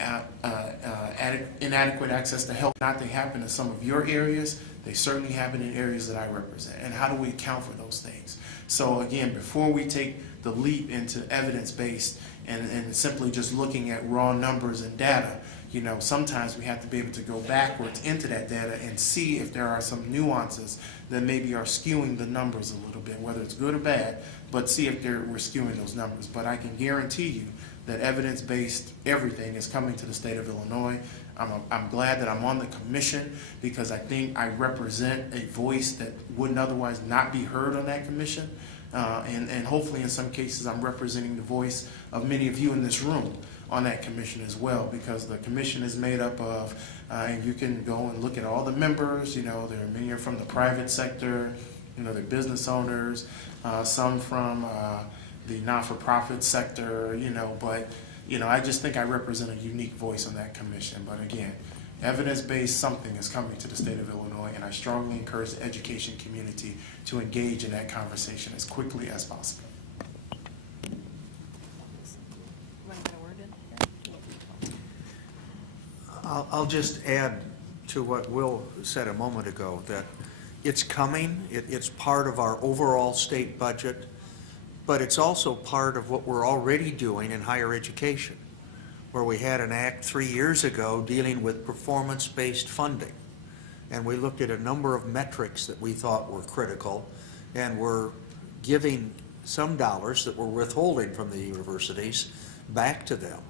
Inadequate access to health, not they happen in some of your areas, they certainly happen in areas that I represent. And how do we account for those things? So again, before we take the leap into evidence-based and simply just looking at raw numbers and data, you know, sometimes we have to be able to go backwards into that data and see if there are some nuances that maybe are skewing the numbers a little bit, whether it's good or bad, but see if we're skewing those numbers. But I can guarantee you that evidence-based everything is coming to the state of Illinois. I'm glad that I'm on the commission because I think I represent a voice that wouldn't otherwise not be heard on that commission. And hopefully in some cases I'm representing the voice of many of you in this room on that commission as well, because the commission is made up of, and you can go and look at all the members, you know, there are many are from the private sector, you know, they're business owners, some from the not-for-profit sector, you know, but, you know, I just think I represent a unique voice on that commission. But again, evidence-based something is coming to the state of Illinois, and I strongly encourage the education community to engage in that conversation as quickly as possible. Want to get a word in here? I'll just add to what Will said a moment ago, that it's coming, it's part of our overall state budget, but it's also part of what we're already doing in higher education, where we had an act 3 years ago dealing with performance-based funding. And we looked at a number of metrics that we thought were critical, and we're giving some dollars that we're withholding from the universities back to them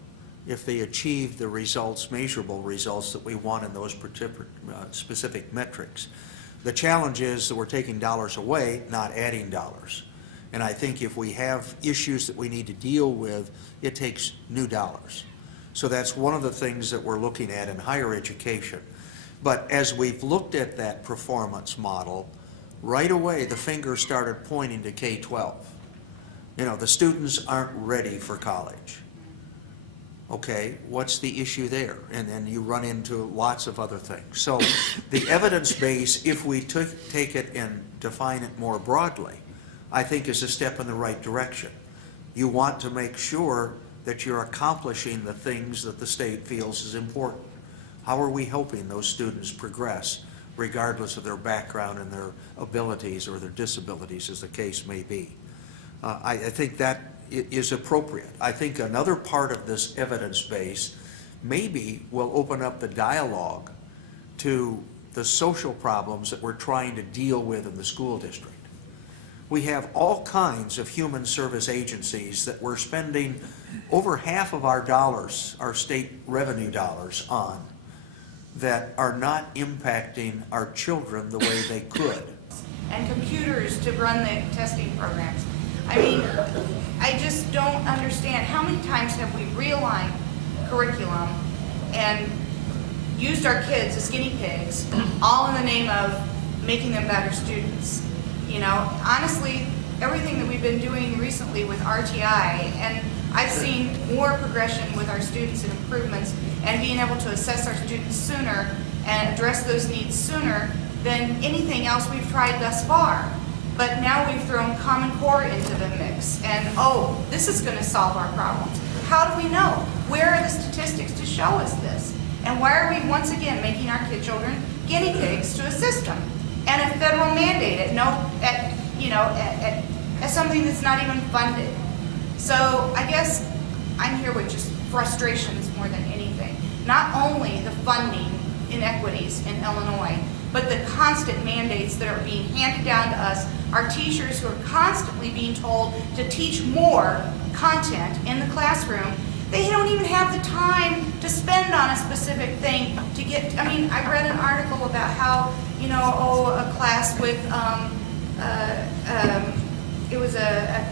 if they achieve the results, measurable results that we want in those specific metrics. The challenge is that we're taking dollars away, not adding dollars. And I think if we have issues that we need to deal with, it takes new dollars. So that's one of the things that we're looking at in higher education. But as we've looked at that performance model, right away the finger started pointing to K-12. You know, the students aren't ready for college. Okay, what's the issue there? And then you run into lots of other things. So the evidence base, if we take it and define it more broadly, I think is a step in the right direction. You want to make sure that you're accomplishing the things that the state feels is important. How are we helping those students progress regardless of their background and their abilities or their disabilities, as the case may be? I think that is appropriate. I think another part of this evidence base maybe will open up the dialogue to the social problems that we're trying to deal with in the school district. We have all kinds of human service agencies that we're spending over half of our dollars, our state revenue dollars, on, that are not impacting our children the way they could. And computers to run the testing programs. I mean, I just don't understand how many times have we realigned curriculum and used our kids as guinea pigs, all in the name of making them better students. You know, honestly, everything that we've been doing recently with RTI, and I've seen more progression with our students and improvements and being able to assess our students sooner and address those needs sooner than anything else we've tried thus far. But now we've thrown Common Core into the mix, and oh, this is going to solve our problems. How do we know? Where are the statistics to show us this? And why are we once again making our children guinea pigs to a system and a federal mandate at something that's not even funded? So I guess I'm here with just frustrations more than anything. Not only the funding inequities in Illinois, but the constant mandates that are being handed down to us, our teachers who are constantly being told to teach more content in the classroom. They don't even have the time to spend on a specific thing to get, I mean, I read an article about how, you know, a class with, it was a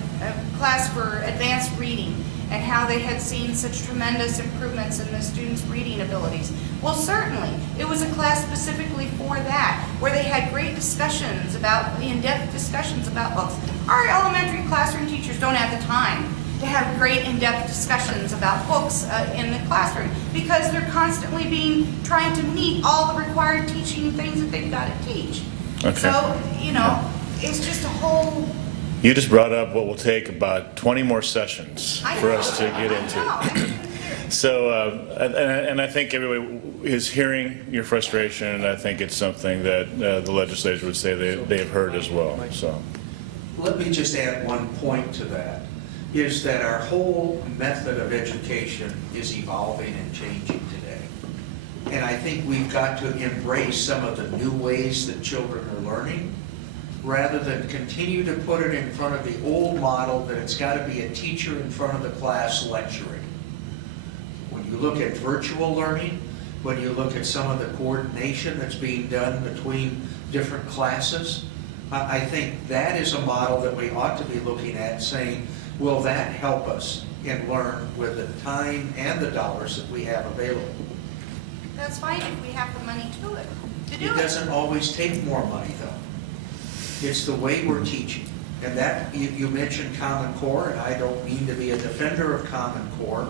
class for advanced reading, and how they had seen such tremendous improvements in the students' reading abilities. Well, certainly, it was a class specifically for that, where they had great discussions about, in-depth discussions about books. Our elementary classroom teachers don't have the time to have great in-depth discussions about books in the classroom, because they're constantly trying to meet all the required teaching things that they've got to teach. Okay. So, it's just a whole. You just brought up what will take about 20 more sessions for us to get into. So, and I think everybody is hearing your frustration, and I think it's something that the legislature would say they've heard as well, so. Let me just add one point to that, is that our whole method of education is evolving and changing today. And I think we've got to embrace some of the new ways that children are learning, rather than continue to put it in front of the old model that it's got to be a teacher in front of the class lecturing. When you look at virtual learning, when you look at some of the coordination that's being done between different classes, I think that is a model that we ought to be looking at, saying, will that help us and learn with the time and the dollars that we have available? That's fine if we have the money to do it. It doesn't always take more money, though. It's the way we're teaching. And that, you mentioned Common Core, and I don't mean to be a defender of Common Core,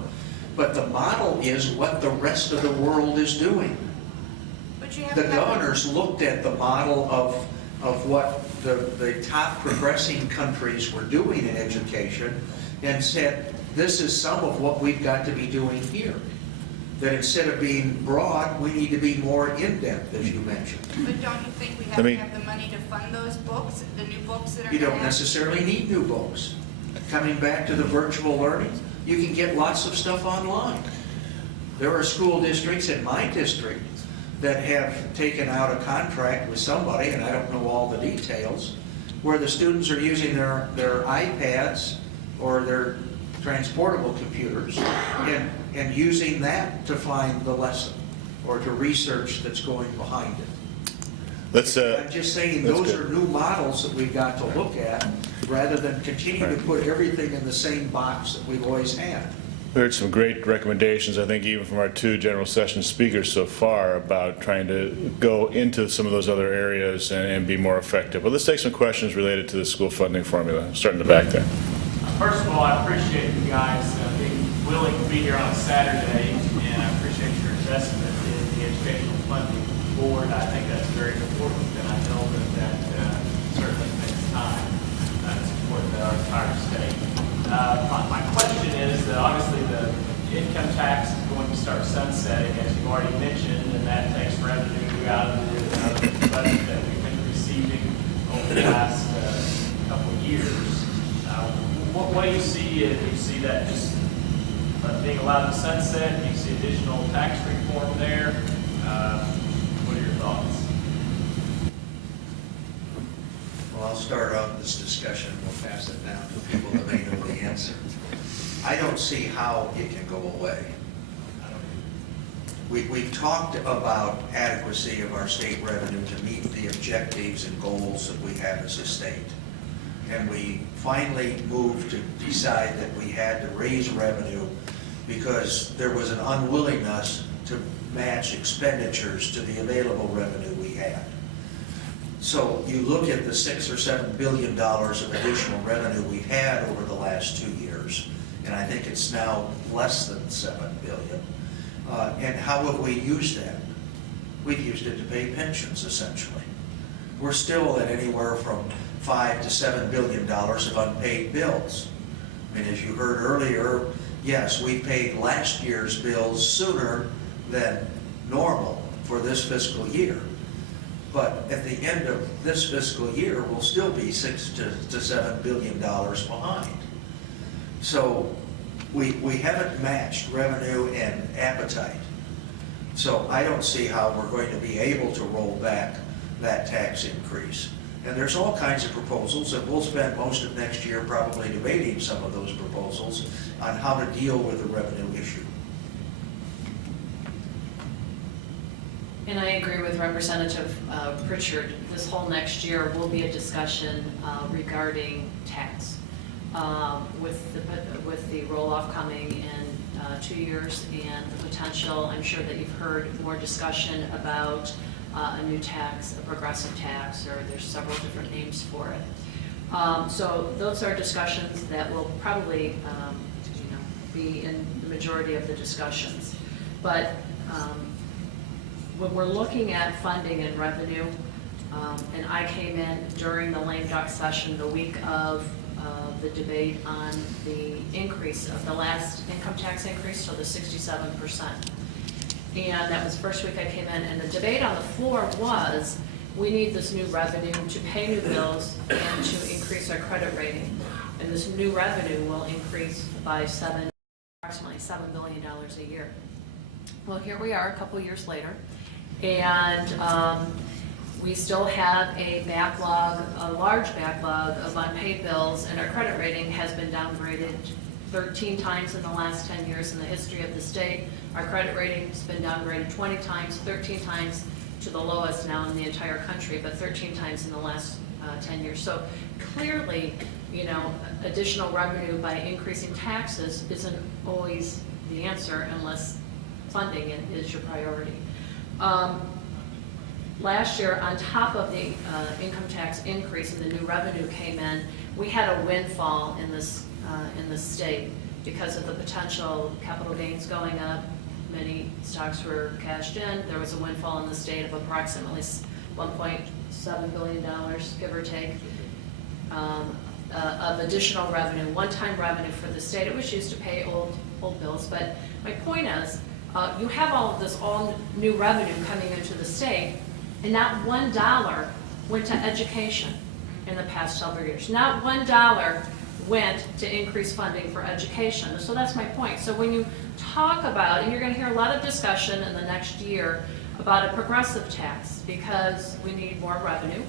but the model is what the rest of the world is doing. But you have The to have governors looked at the model of what the top progressing countries were doing in education and said, this is some of what we've got to be doing here. That instead of being broad, we need to be more in-depth, as you mentioned. But don't you think we have to have the money to fund those books, the new books that are You going don't to have? necessarily need new books. Coming back to the virtual learning, you can get lots of stuff online. There are school districts in my district that have taken out a contract with somebody, and I don't know all the details, where the students are using their iPads or their transportable computers and using that to find the lesson or to research that's going behind it. I'm just saying those are new models that we've got to look at rather than continue to put everything in the same box that we've always had. We heard some great recommendations, I think, even from our two general session speakers so far about trying to go into some of those other areas and be more effective. But let's take some questions related to the school funding formula. Starting in the back there. First of all, I appreciate you guys being willing to be here on a Saturday, and I appreciate your investment in the Educational Funding Board. I think that's very important, and I know that certainly takes time to support our entire state. My question is that obviously the income tax is going to start sunsetting, as you've already mentioned, and that takes revenue out of the budget that we've been receiving over the last couple of years. What do you see? Do you see that just being allowed to sunset? Do you see additional tax reform there? What are your thoughts? Well, I'll start off this discussion. We'll pass it down to people that may know the answer. I don't see how it can go away. We've talked about adequacy of our state revenue to meet the objectives and goals that we have as a state. And we finally moved to decide that we had to raise revenue because there was an unwillingness to match expenditures to the available revenue we had. So you look at the $6 or $7 billion of additional revenue we've had over the last 2 years, and I think it's now less than $7 billion. And how have we used that? We've used it to pay pensions, essentially. We're still at anywhere from $5 to $7 billion of unpaid bills. I mean, as you heard earlier, yes, we paid last year's bills sooner than normal for this fiscal year. But at the end of this fiscal year, we'll still be $6 to $7 billion behind. So we haven't matched revenue and appetite. So I don't see how we're going to be able to roll back that tax increase. And there's all kinds of proposals, and we'll spend most of next year probably debating some of those proposals on how to deal with the revenue issue. And I agree with Representative Pritchard. This whole next year will be a discussion regarding tax. with the roll-off coming in 2 years and the potential, I'm sure that you've heard more discussion about a new tax, a progressive tax, or there's several different names for it. So those are discussions that will probably be in the majority of the discussions. But when we're looking at funding and revenue, and I came in during the lame duck session the week of the debate on the increase of the last income tax increase, so the 67%. And that was the first week I came in, and the debate on the floor was, we need this new revenue to pay new bills and to increase our credit rating. And this new revenue will increase by approximately $7 billion a year. Well, here we are a couple years later, and we still have a backlog, a large backlog of unpaid bills, and our credit rating has been downgraded 13 times in the last 10 years in the history of the state. Our credit rating has been downgraded 20 times, 13 times to the lowest now in the entire country, but 13 times in the last 10 years. So clearly, additional revenue by increasing taxes isn't always the answer unless funding is your priority. Last year, on top of the income tax increase and the new revenue came in, we had a windfall in this state because of the potential capital gains going up. Many stocks were cashed in. There was a windfall in the state of approximately $1.7 billion, give or take, of additional revenue, one-time revenue for the state. It was used to pay old bills. But my point is, you have all of this all new revenue coming into the state, and not $1 went to education in the past several years. Not $1 went to increase funding for education. So that's my point. So when you talk about, and you're going to hear a lot of discussion in the next year about a progressive tax because we need more revenue,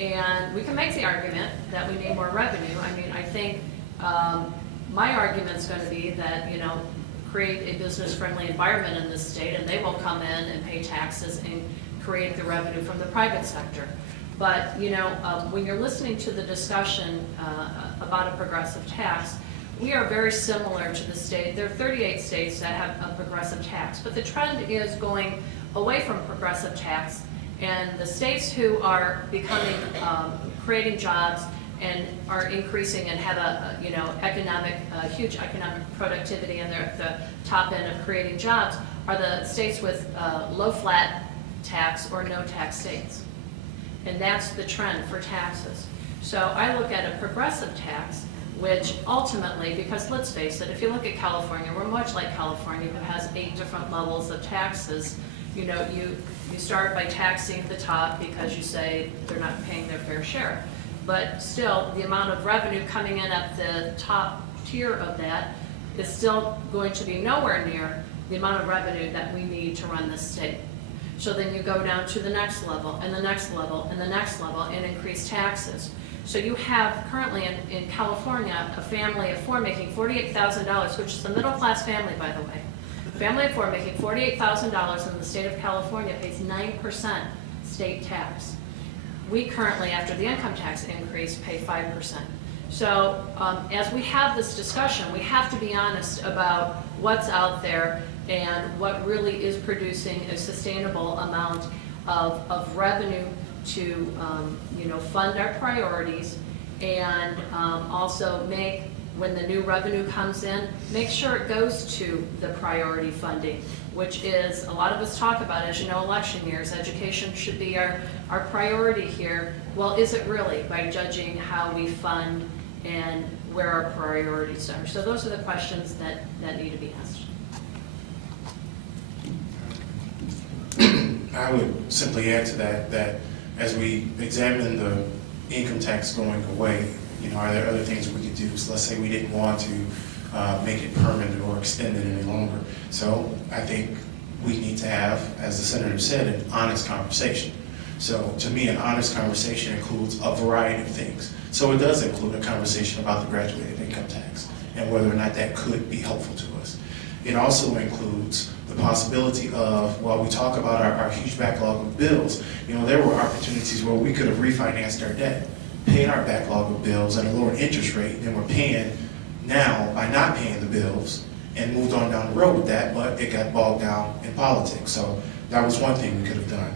and we can make the argument that we need more revenue. I mean, I think my argument is going to be that, create a business-friendly environment in this state, and they will come in and pay taxes and create the revenue from the private sector. But, when you're listening to the discussion about a progressive tax, we are very similar to the state. There are 38 states that have a progressive tax, but the trend is going away from progressive tax, and the states who are becoming, creating jobs and are increasing and have a huge economic productivity, and they're at the top end of creating jobs, are the states with low flat tax or no tax states. And that's the trend for taxes. So I look at a progressive tax, which ultimately, because let's face it, if you look at California, we're much like California, who has 8 different levels of taxes. You start by taxing the top because you say they're not paying their fair share. But still, the amount of revenue coming in at the top tier of that is still going to be nowhere near the amount of revenue that we need to run this state. So then you go down to the next level, and the next level, and the next level, and increase taxes. So you have currently in California a family of 4 making $48,000, which is a middle-class family, by the way. A family of 4 making $48,000 in the state of California pays 9% state tax. We currently, after the income tax increase, pay 5%. So as we have this discussion, we have to be honest about what's out there and what really is producing a sustainable amount of revenue to fund our priorities, and also make, when the new revenue comes in, make sure it goes to the priority funding, which is, a lot of us talk about, as you know, election years, education should be our priority here. Well, is it really, by judging how we fund and where our priorities are? So those are the questions that need to be asked. I would simply add to that as we examine the income tax going away, are there other things we could do? So let's say we didn't want to make it permanent or extend it any longer. So I think we need to have, as the senator said, an honest conversation. So to me, an honest conversation includes a variety of things. So it does include a conversation about the graduated income tax and whether or not that could be helpful to us. It also includes the possibility of, while we talk about our huge backlog of bills, there were opportunities where we could have refinanced our debt. paid our backlog of bills at a lower interest rate than we're paying now by not paying the bills, and moved on down the road with that, but it got bogged down in politics. So that was one thing we could have done.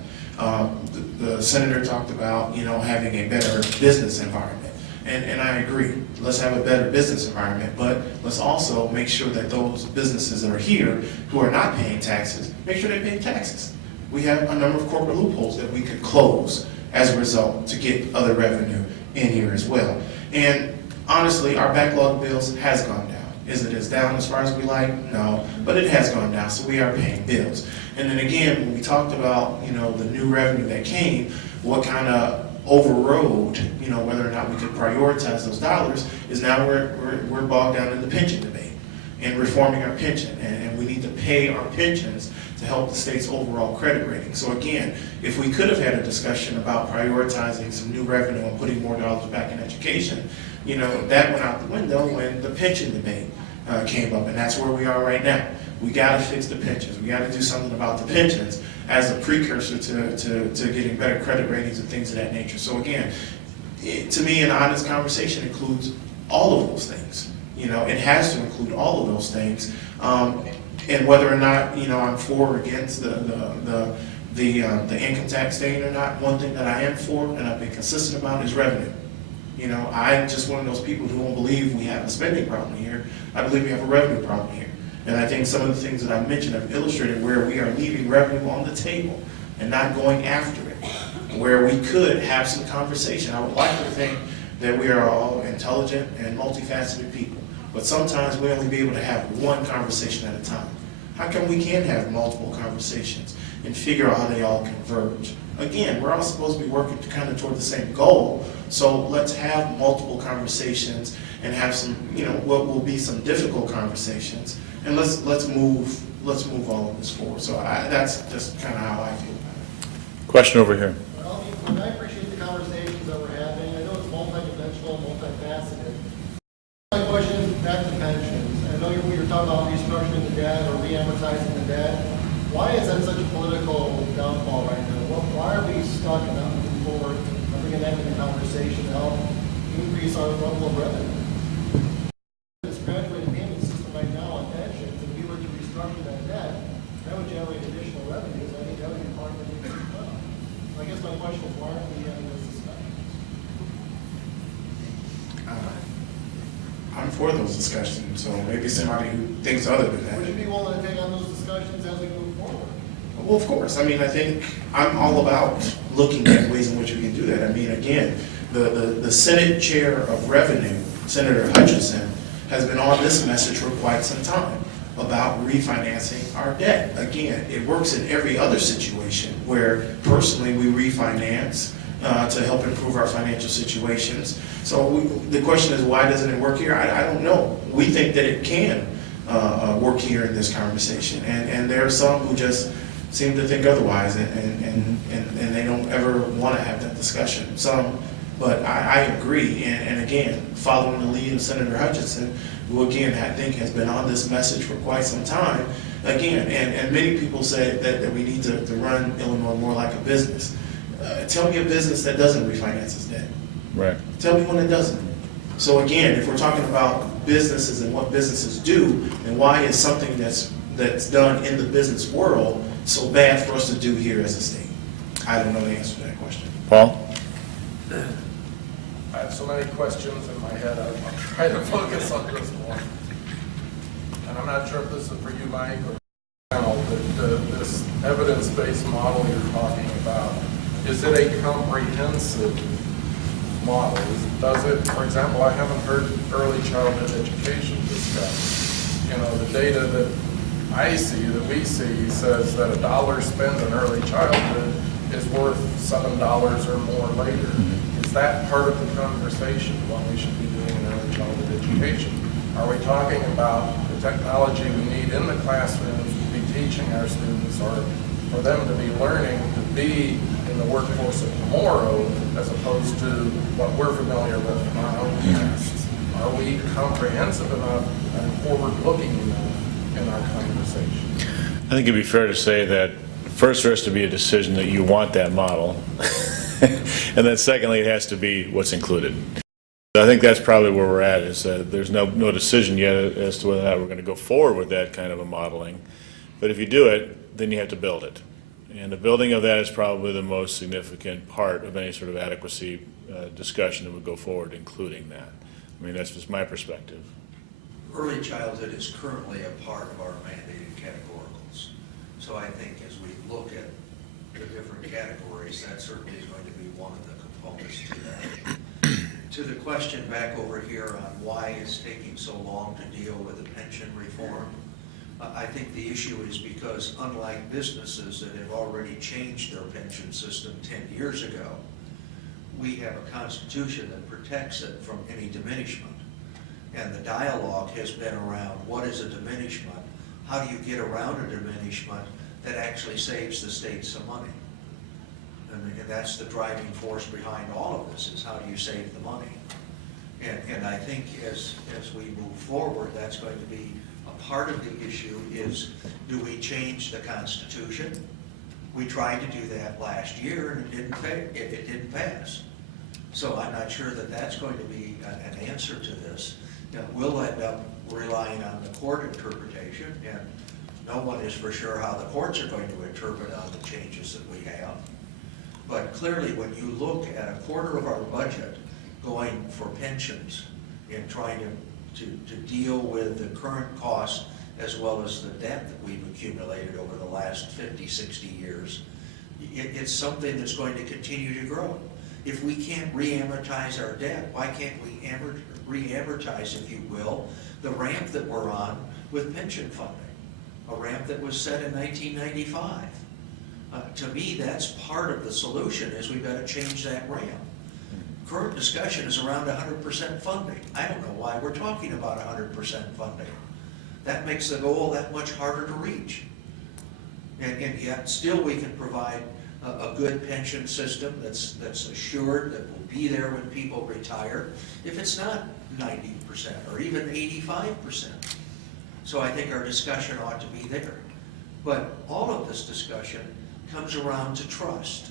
The senator talked about, having a better business environment. And I agree. Let's have a better business environment, but let's also make sure that those businesses that are here who are not paying taxes, make sure they pay taxes. We have a number of corporate loopholes that we could close as a result to get other revenue in here as well. And honestly, our backlog of bills has gone down. Is it as down as far as we like? No, but it has gone down, so we are paying bills. And then again, when we talked about, the new revenue that came, what kind of overrode, whether or not we could prioritize those dollars, is now we're bogged down in the pension debate and reforming our pension. And we need to pay our pensions to help the state's overall credit rating. So again, if we could have had a discussion about prioritizing some new revenue and putting more dollars back in education, that went out the window when the pension debate came up, and that's where we are right now. We got to fix the pensions. We got to do something about the pensions as a precursor to getting better credit ratings and things of that nature. So again, to me, an honest conversation includes all of those things. It has to include all of those things, and whether or not I'm for or against the income tax thing or not. One thing that I am for, and I've been consistent about, is revenue. I'm just one of those people who don't believe we have a spending problem here. I believe we have a revenue problem here. And I think some of the things that I mentioned have illustrated where we are leaving revenue on the table and not going after it, where we could have some conversation. I would like to think that we are all intelligent and multifaceted people, but sometimes we only be able to have one conversation at a time. How come we can't have multiple conversations and figure out how they all converge? Again, we're all supposed to be working kind of toward the same goal, so let's have multiple conversations and have some, what will be some difficult conversations, and let's move all of this forward. So that's just kind of how I feel about it. Question over here. Well, I appreciate the conversations that we're having. I know it's multidimensional, multifaceted. My question is back to pensions. I know we were talking about restructuring the debt or re-amortizing the debt. Why is that such a political downfall right now? Why are we stuck and not moving forward and bringing that into the conversation to help increase our level of revenue? This graduated payment system right now on pensions, if we were to restructure that debt, that would generate additional revenues. I think that would be part of the increase as well. So I guess my question is, why aren't we having this discussion? I'm for those discussions, so maybe somebody who thinks other than that. Would you be willing to take on those discussions as we move forward? Well, of course. I think I'm all about looking at ways in which we can do that. Again, the Senate Chair of Revenue, Senator Hutchinson, has been on this message for quite some time about refinancing our debt. Again, it works in every other situation where personally we refinance to help improve our financial situations. So the question is, why doesn't it work here? I don't know. We think that it can work here in this conversation, and there are some who just seem to think otherwise, and they don't ever want to have that discussion. Some, but I agree, and again, following the lead of Senator Hutchinson, who again I think has been on this message for quite some time, again, and many people say that we need to run Illinois more like a business. Tell me a business that doesn't refinance its debt. Right. Tell me when it doesn't. So again, if we're talking about businesses and what businesses do, then why is something that's done in the business world so bad for us to do here as a state? I don't know the answer to that question. Paul? I have so many questions in my head. I'm trying to focus on just one. And I'm not sure if this is for you, Mike, or panel, but this evidence-based model you're talking about, is it a comprehensive model? Does it, for example, I haven't heard early childhood education discussed. The data that I see, that we see, says that $1 spent in early childhood is worth $7 or more later. Is that part of the conversation, what we should be doing in early childhood education? Are we talking about the technology we need in the classrooms to be teaching our students, or for them to be learning to be in the workforce of tomorrow, as opposed to what we're familiar with from our own past? Are we comprehensive enough and forward-looking enough in our conversation? I think it'd be fair to say that first there has to be a decision that you want that model. And then secondly, it has to be what's included. I think that's probably where we're at, is there's no decision yet as to whether or not we're going to go forward with that kind of a modeling. But if you do it, then you have to build it. And the building of that is probably the most significant part of any sort of adequacy discussion that would go forward, including that. I mean, that's just my perspective. Early childhood is currently a part of our mandated categoricals. So I think as we look at the different categories, that certainly is going to be one of the components to that. To the question back over here on why it's taking so long to deal with the pension reform, I think the issue is because unlike businesses that have already changed their pension system 10 years ago, we have a constitution that protects it from any diminishment. And the dialogue has been around what is a diminishment, how do you get around a diminishment that actually saves the state some money. And that's the driving force behind all of this, is how do you save the money. And I think as we move forward, that's going to be a part of the issue is, do we change the Constitution? We tried to do that last year and it didn't pass. So I'm not sure that that's going to be an answer to this. You know, we'll end up relying on the court interpretation, and no one is for sure how the courts are going to interpret on the changes that we have. But clearly, when you look at a quarter of our budget going for pensions and trying to deal with the current costs as well as the debt that we've accumulated over the last 50, 60 years, it's something that's going to continue to grow. If we can't re-amortize our debt, why can't we re-amortize, if you will, the ramp that we're on with pension funding, a ramp that was set in 1995? To me, that's part of the solution, is we've got to change that ramp. Current discussion is around 100% funding. I don't know why we're talking about 100% funding. That makes the goal that much harder to reach. And yet still we can provide a good pension system that's assured, that will be there when people retire, if it's not 90% or even 85%. So I think our discussion ought to be there. But all of this discussion comes around to trust.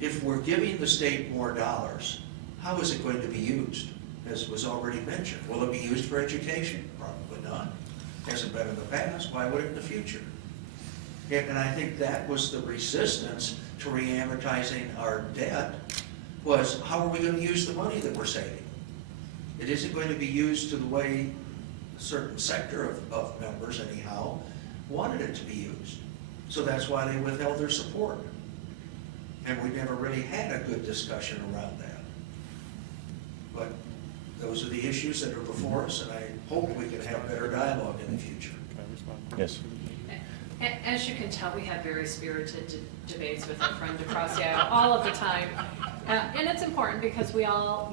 If we're giving the state more dollars, how is it going to be used? As was already mentioned, will it be used for education? Probably not. Hasn't been in the past. Why would it in the future? And I think that was the resistance to re-amortizing our debt, was how are we going to use the money that we're saving? It isn't going to be used to the way a certain sector of members, anyhow, wanted it to be used. So that's why they withheld their support. And we never really had a good discussion around that. But those are the issues that are before us, and I hope we can have better dialogue in the future. Yes. As you can tell, we have very spirited debates with our friend across the aisle all of the time. And it's important because we all,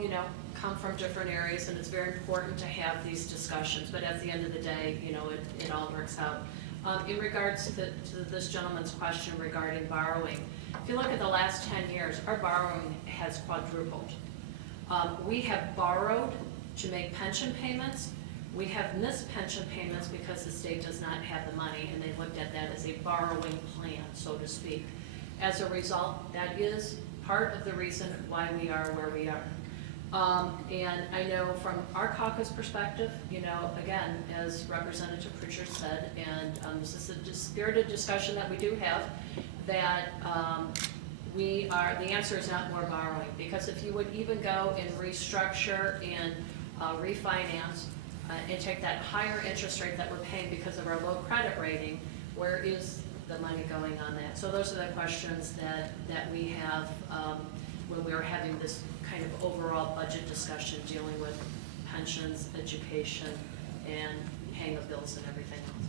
come from different areas, and it's very important to have these discussions. But at the end of the day, it all works out. In regards to this gentleman's question regarding borrowing, if you look at the last 10 years, our borrowing has quadrupled. We have borrowed to make pension payments. We have missed pension payments because the state does not have the money, and they looked at that as a borrowing plan, so to speak. As a result, that is part of the reason why we are where we are. And I know from our caucus perspective, again, as Representative Pritchard said, and this is a spirited discussion that we do have, that the answer is not more borrowing, because if you would even go and restructure and refinance and take that higher interest rate that we're paying because of our low credit rating, where is the money going on that? So those are the questions that we have when we're having this kind of overall budget discussion dealing with pensions, education, and paying of bills and everything else.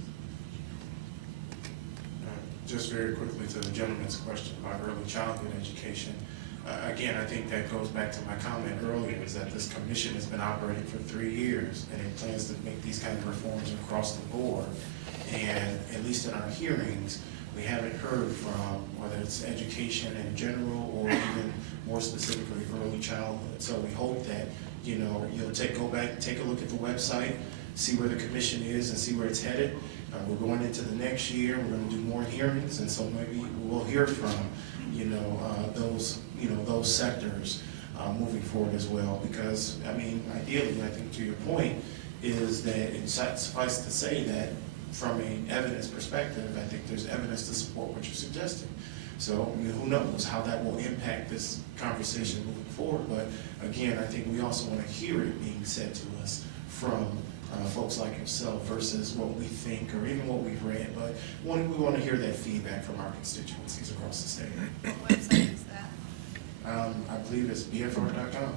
Just very quickly to the gentleman's question about early childhood education. Again, I think that goes back to my comment earlier, is that this commission has been operating for 3 years, and it plans to make these kind of reforms across the board. And at least in our hearings, we haven't heard from whether it's education in general or even more specifically early childhood. So we hope that, you'll go back, take a look at the website, see where the commission is and see where it's headed. We're going into the next year, we're going to do more hearings, and so maybe we'll hear from, those sectors moving forward as well. Because, I mean, ideally, I think to your point, is that it suffice to say that from an evidence perspective, I think there's evidence to support what you're suggesting. So, I mean, who knows how that will impact this conversation moving forward. But again, I think we also want to hear it being said to us from folks like yourself versus what we think or even what we've read. But we want to hear that feedback from our constituencies across the state. What website is that? I believe it's bfr.com.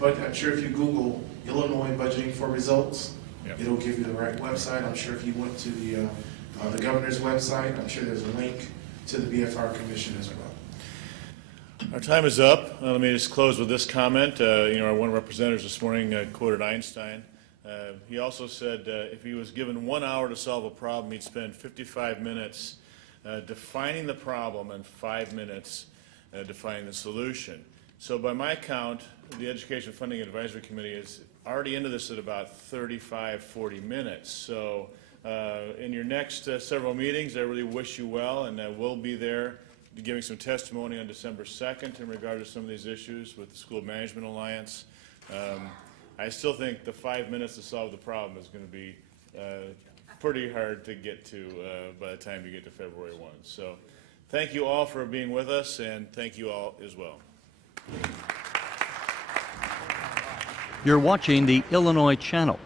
But I'm sure if you Google Illinois budgeting for results, Yep. it'll give you the right website. I'm sure if you went to the governor's website, I'm sure there's a link to the BFR commission as well. Our time is up. Let me just close with this comment. Our one of our representatives this morning quoted Einstein. He also said if he was given 1 hour to solve a problem, he'd spend 55 minutes defining the problem and 5 minutes defining the solution. So by my count, the Education Funding Advisory Committee is already into this at about 35, 40 minutes. So in your next several meetings, I really wish you well, and we'll be there giving some testimony on December 2nd in regard to some of these issues with the School Management Alliance. I still think the 5 minutes to solve the problem is going to be pretty hard to get to by the time you get to February 1. So thank you all for being with us, and thank you all as well. You're watching the Illinois Channel.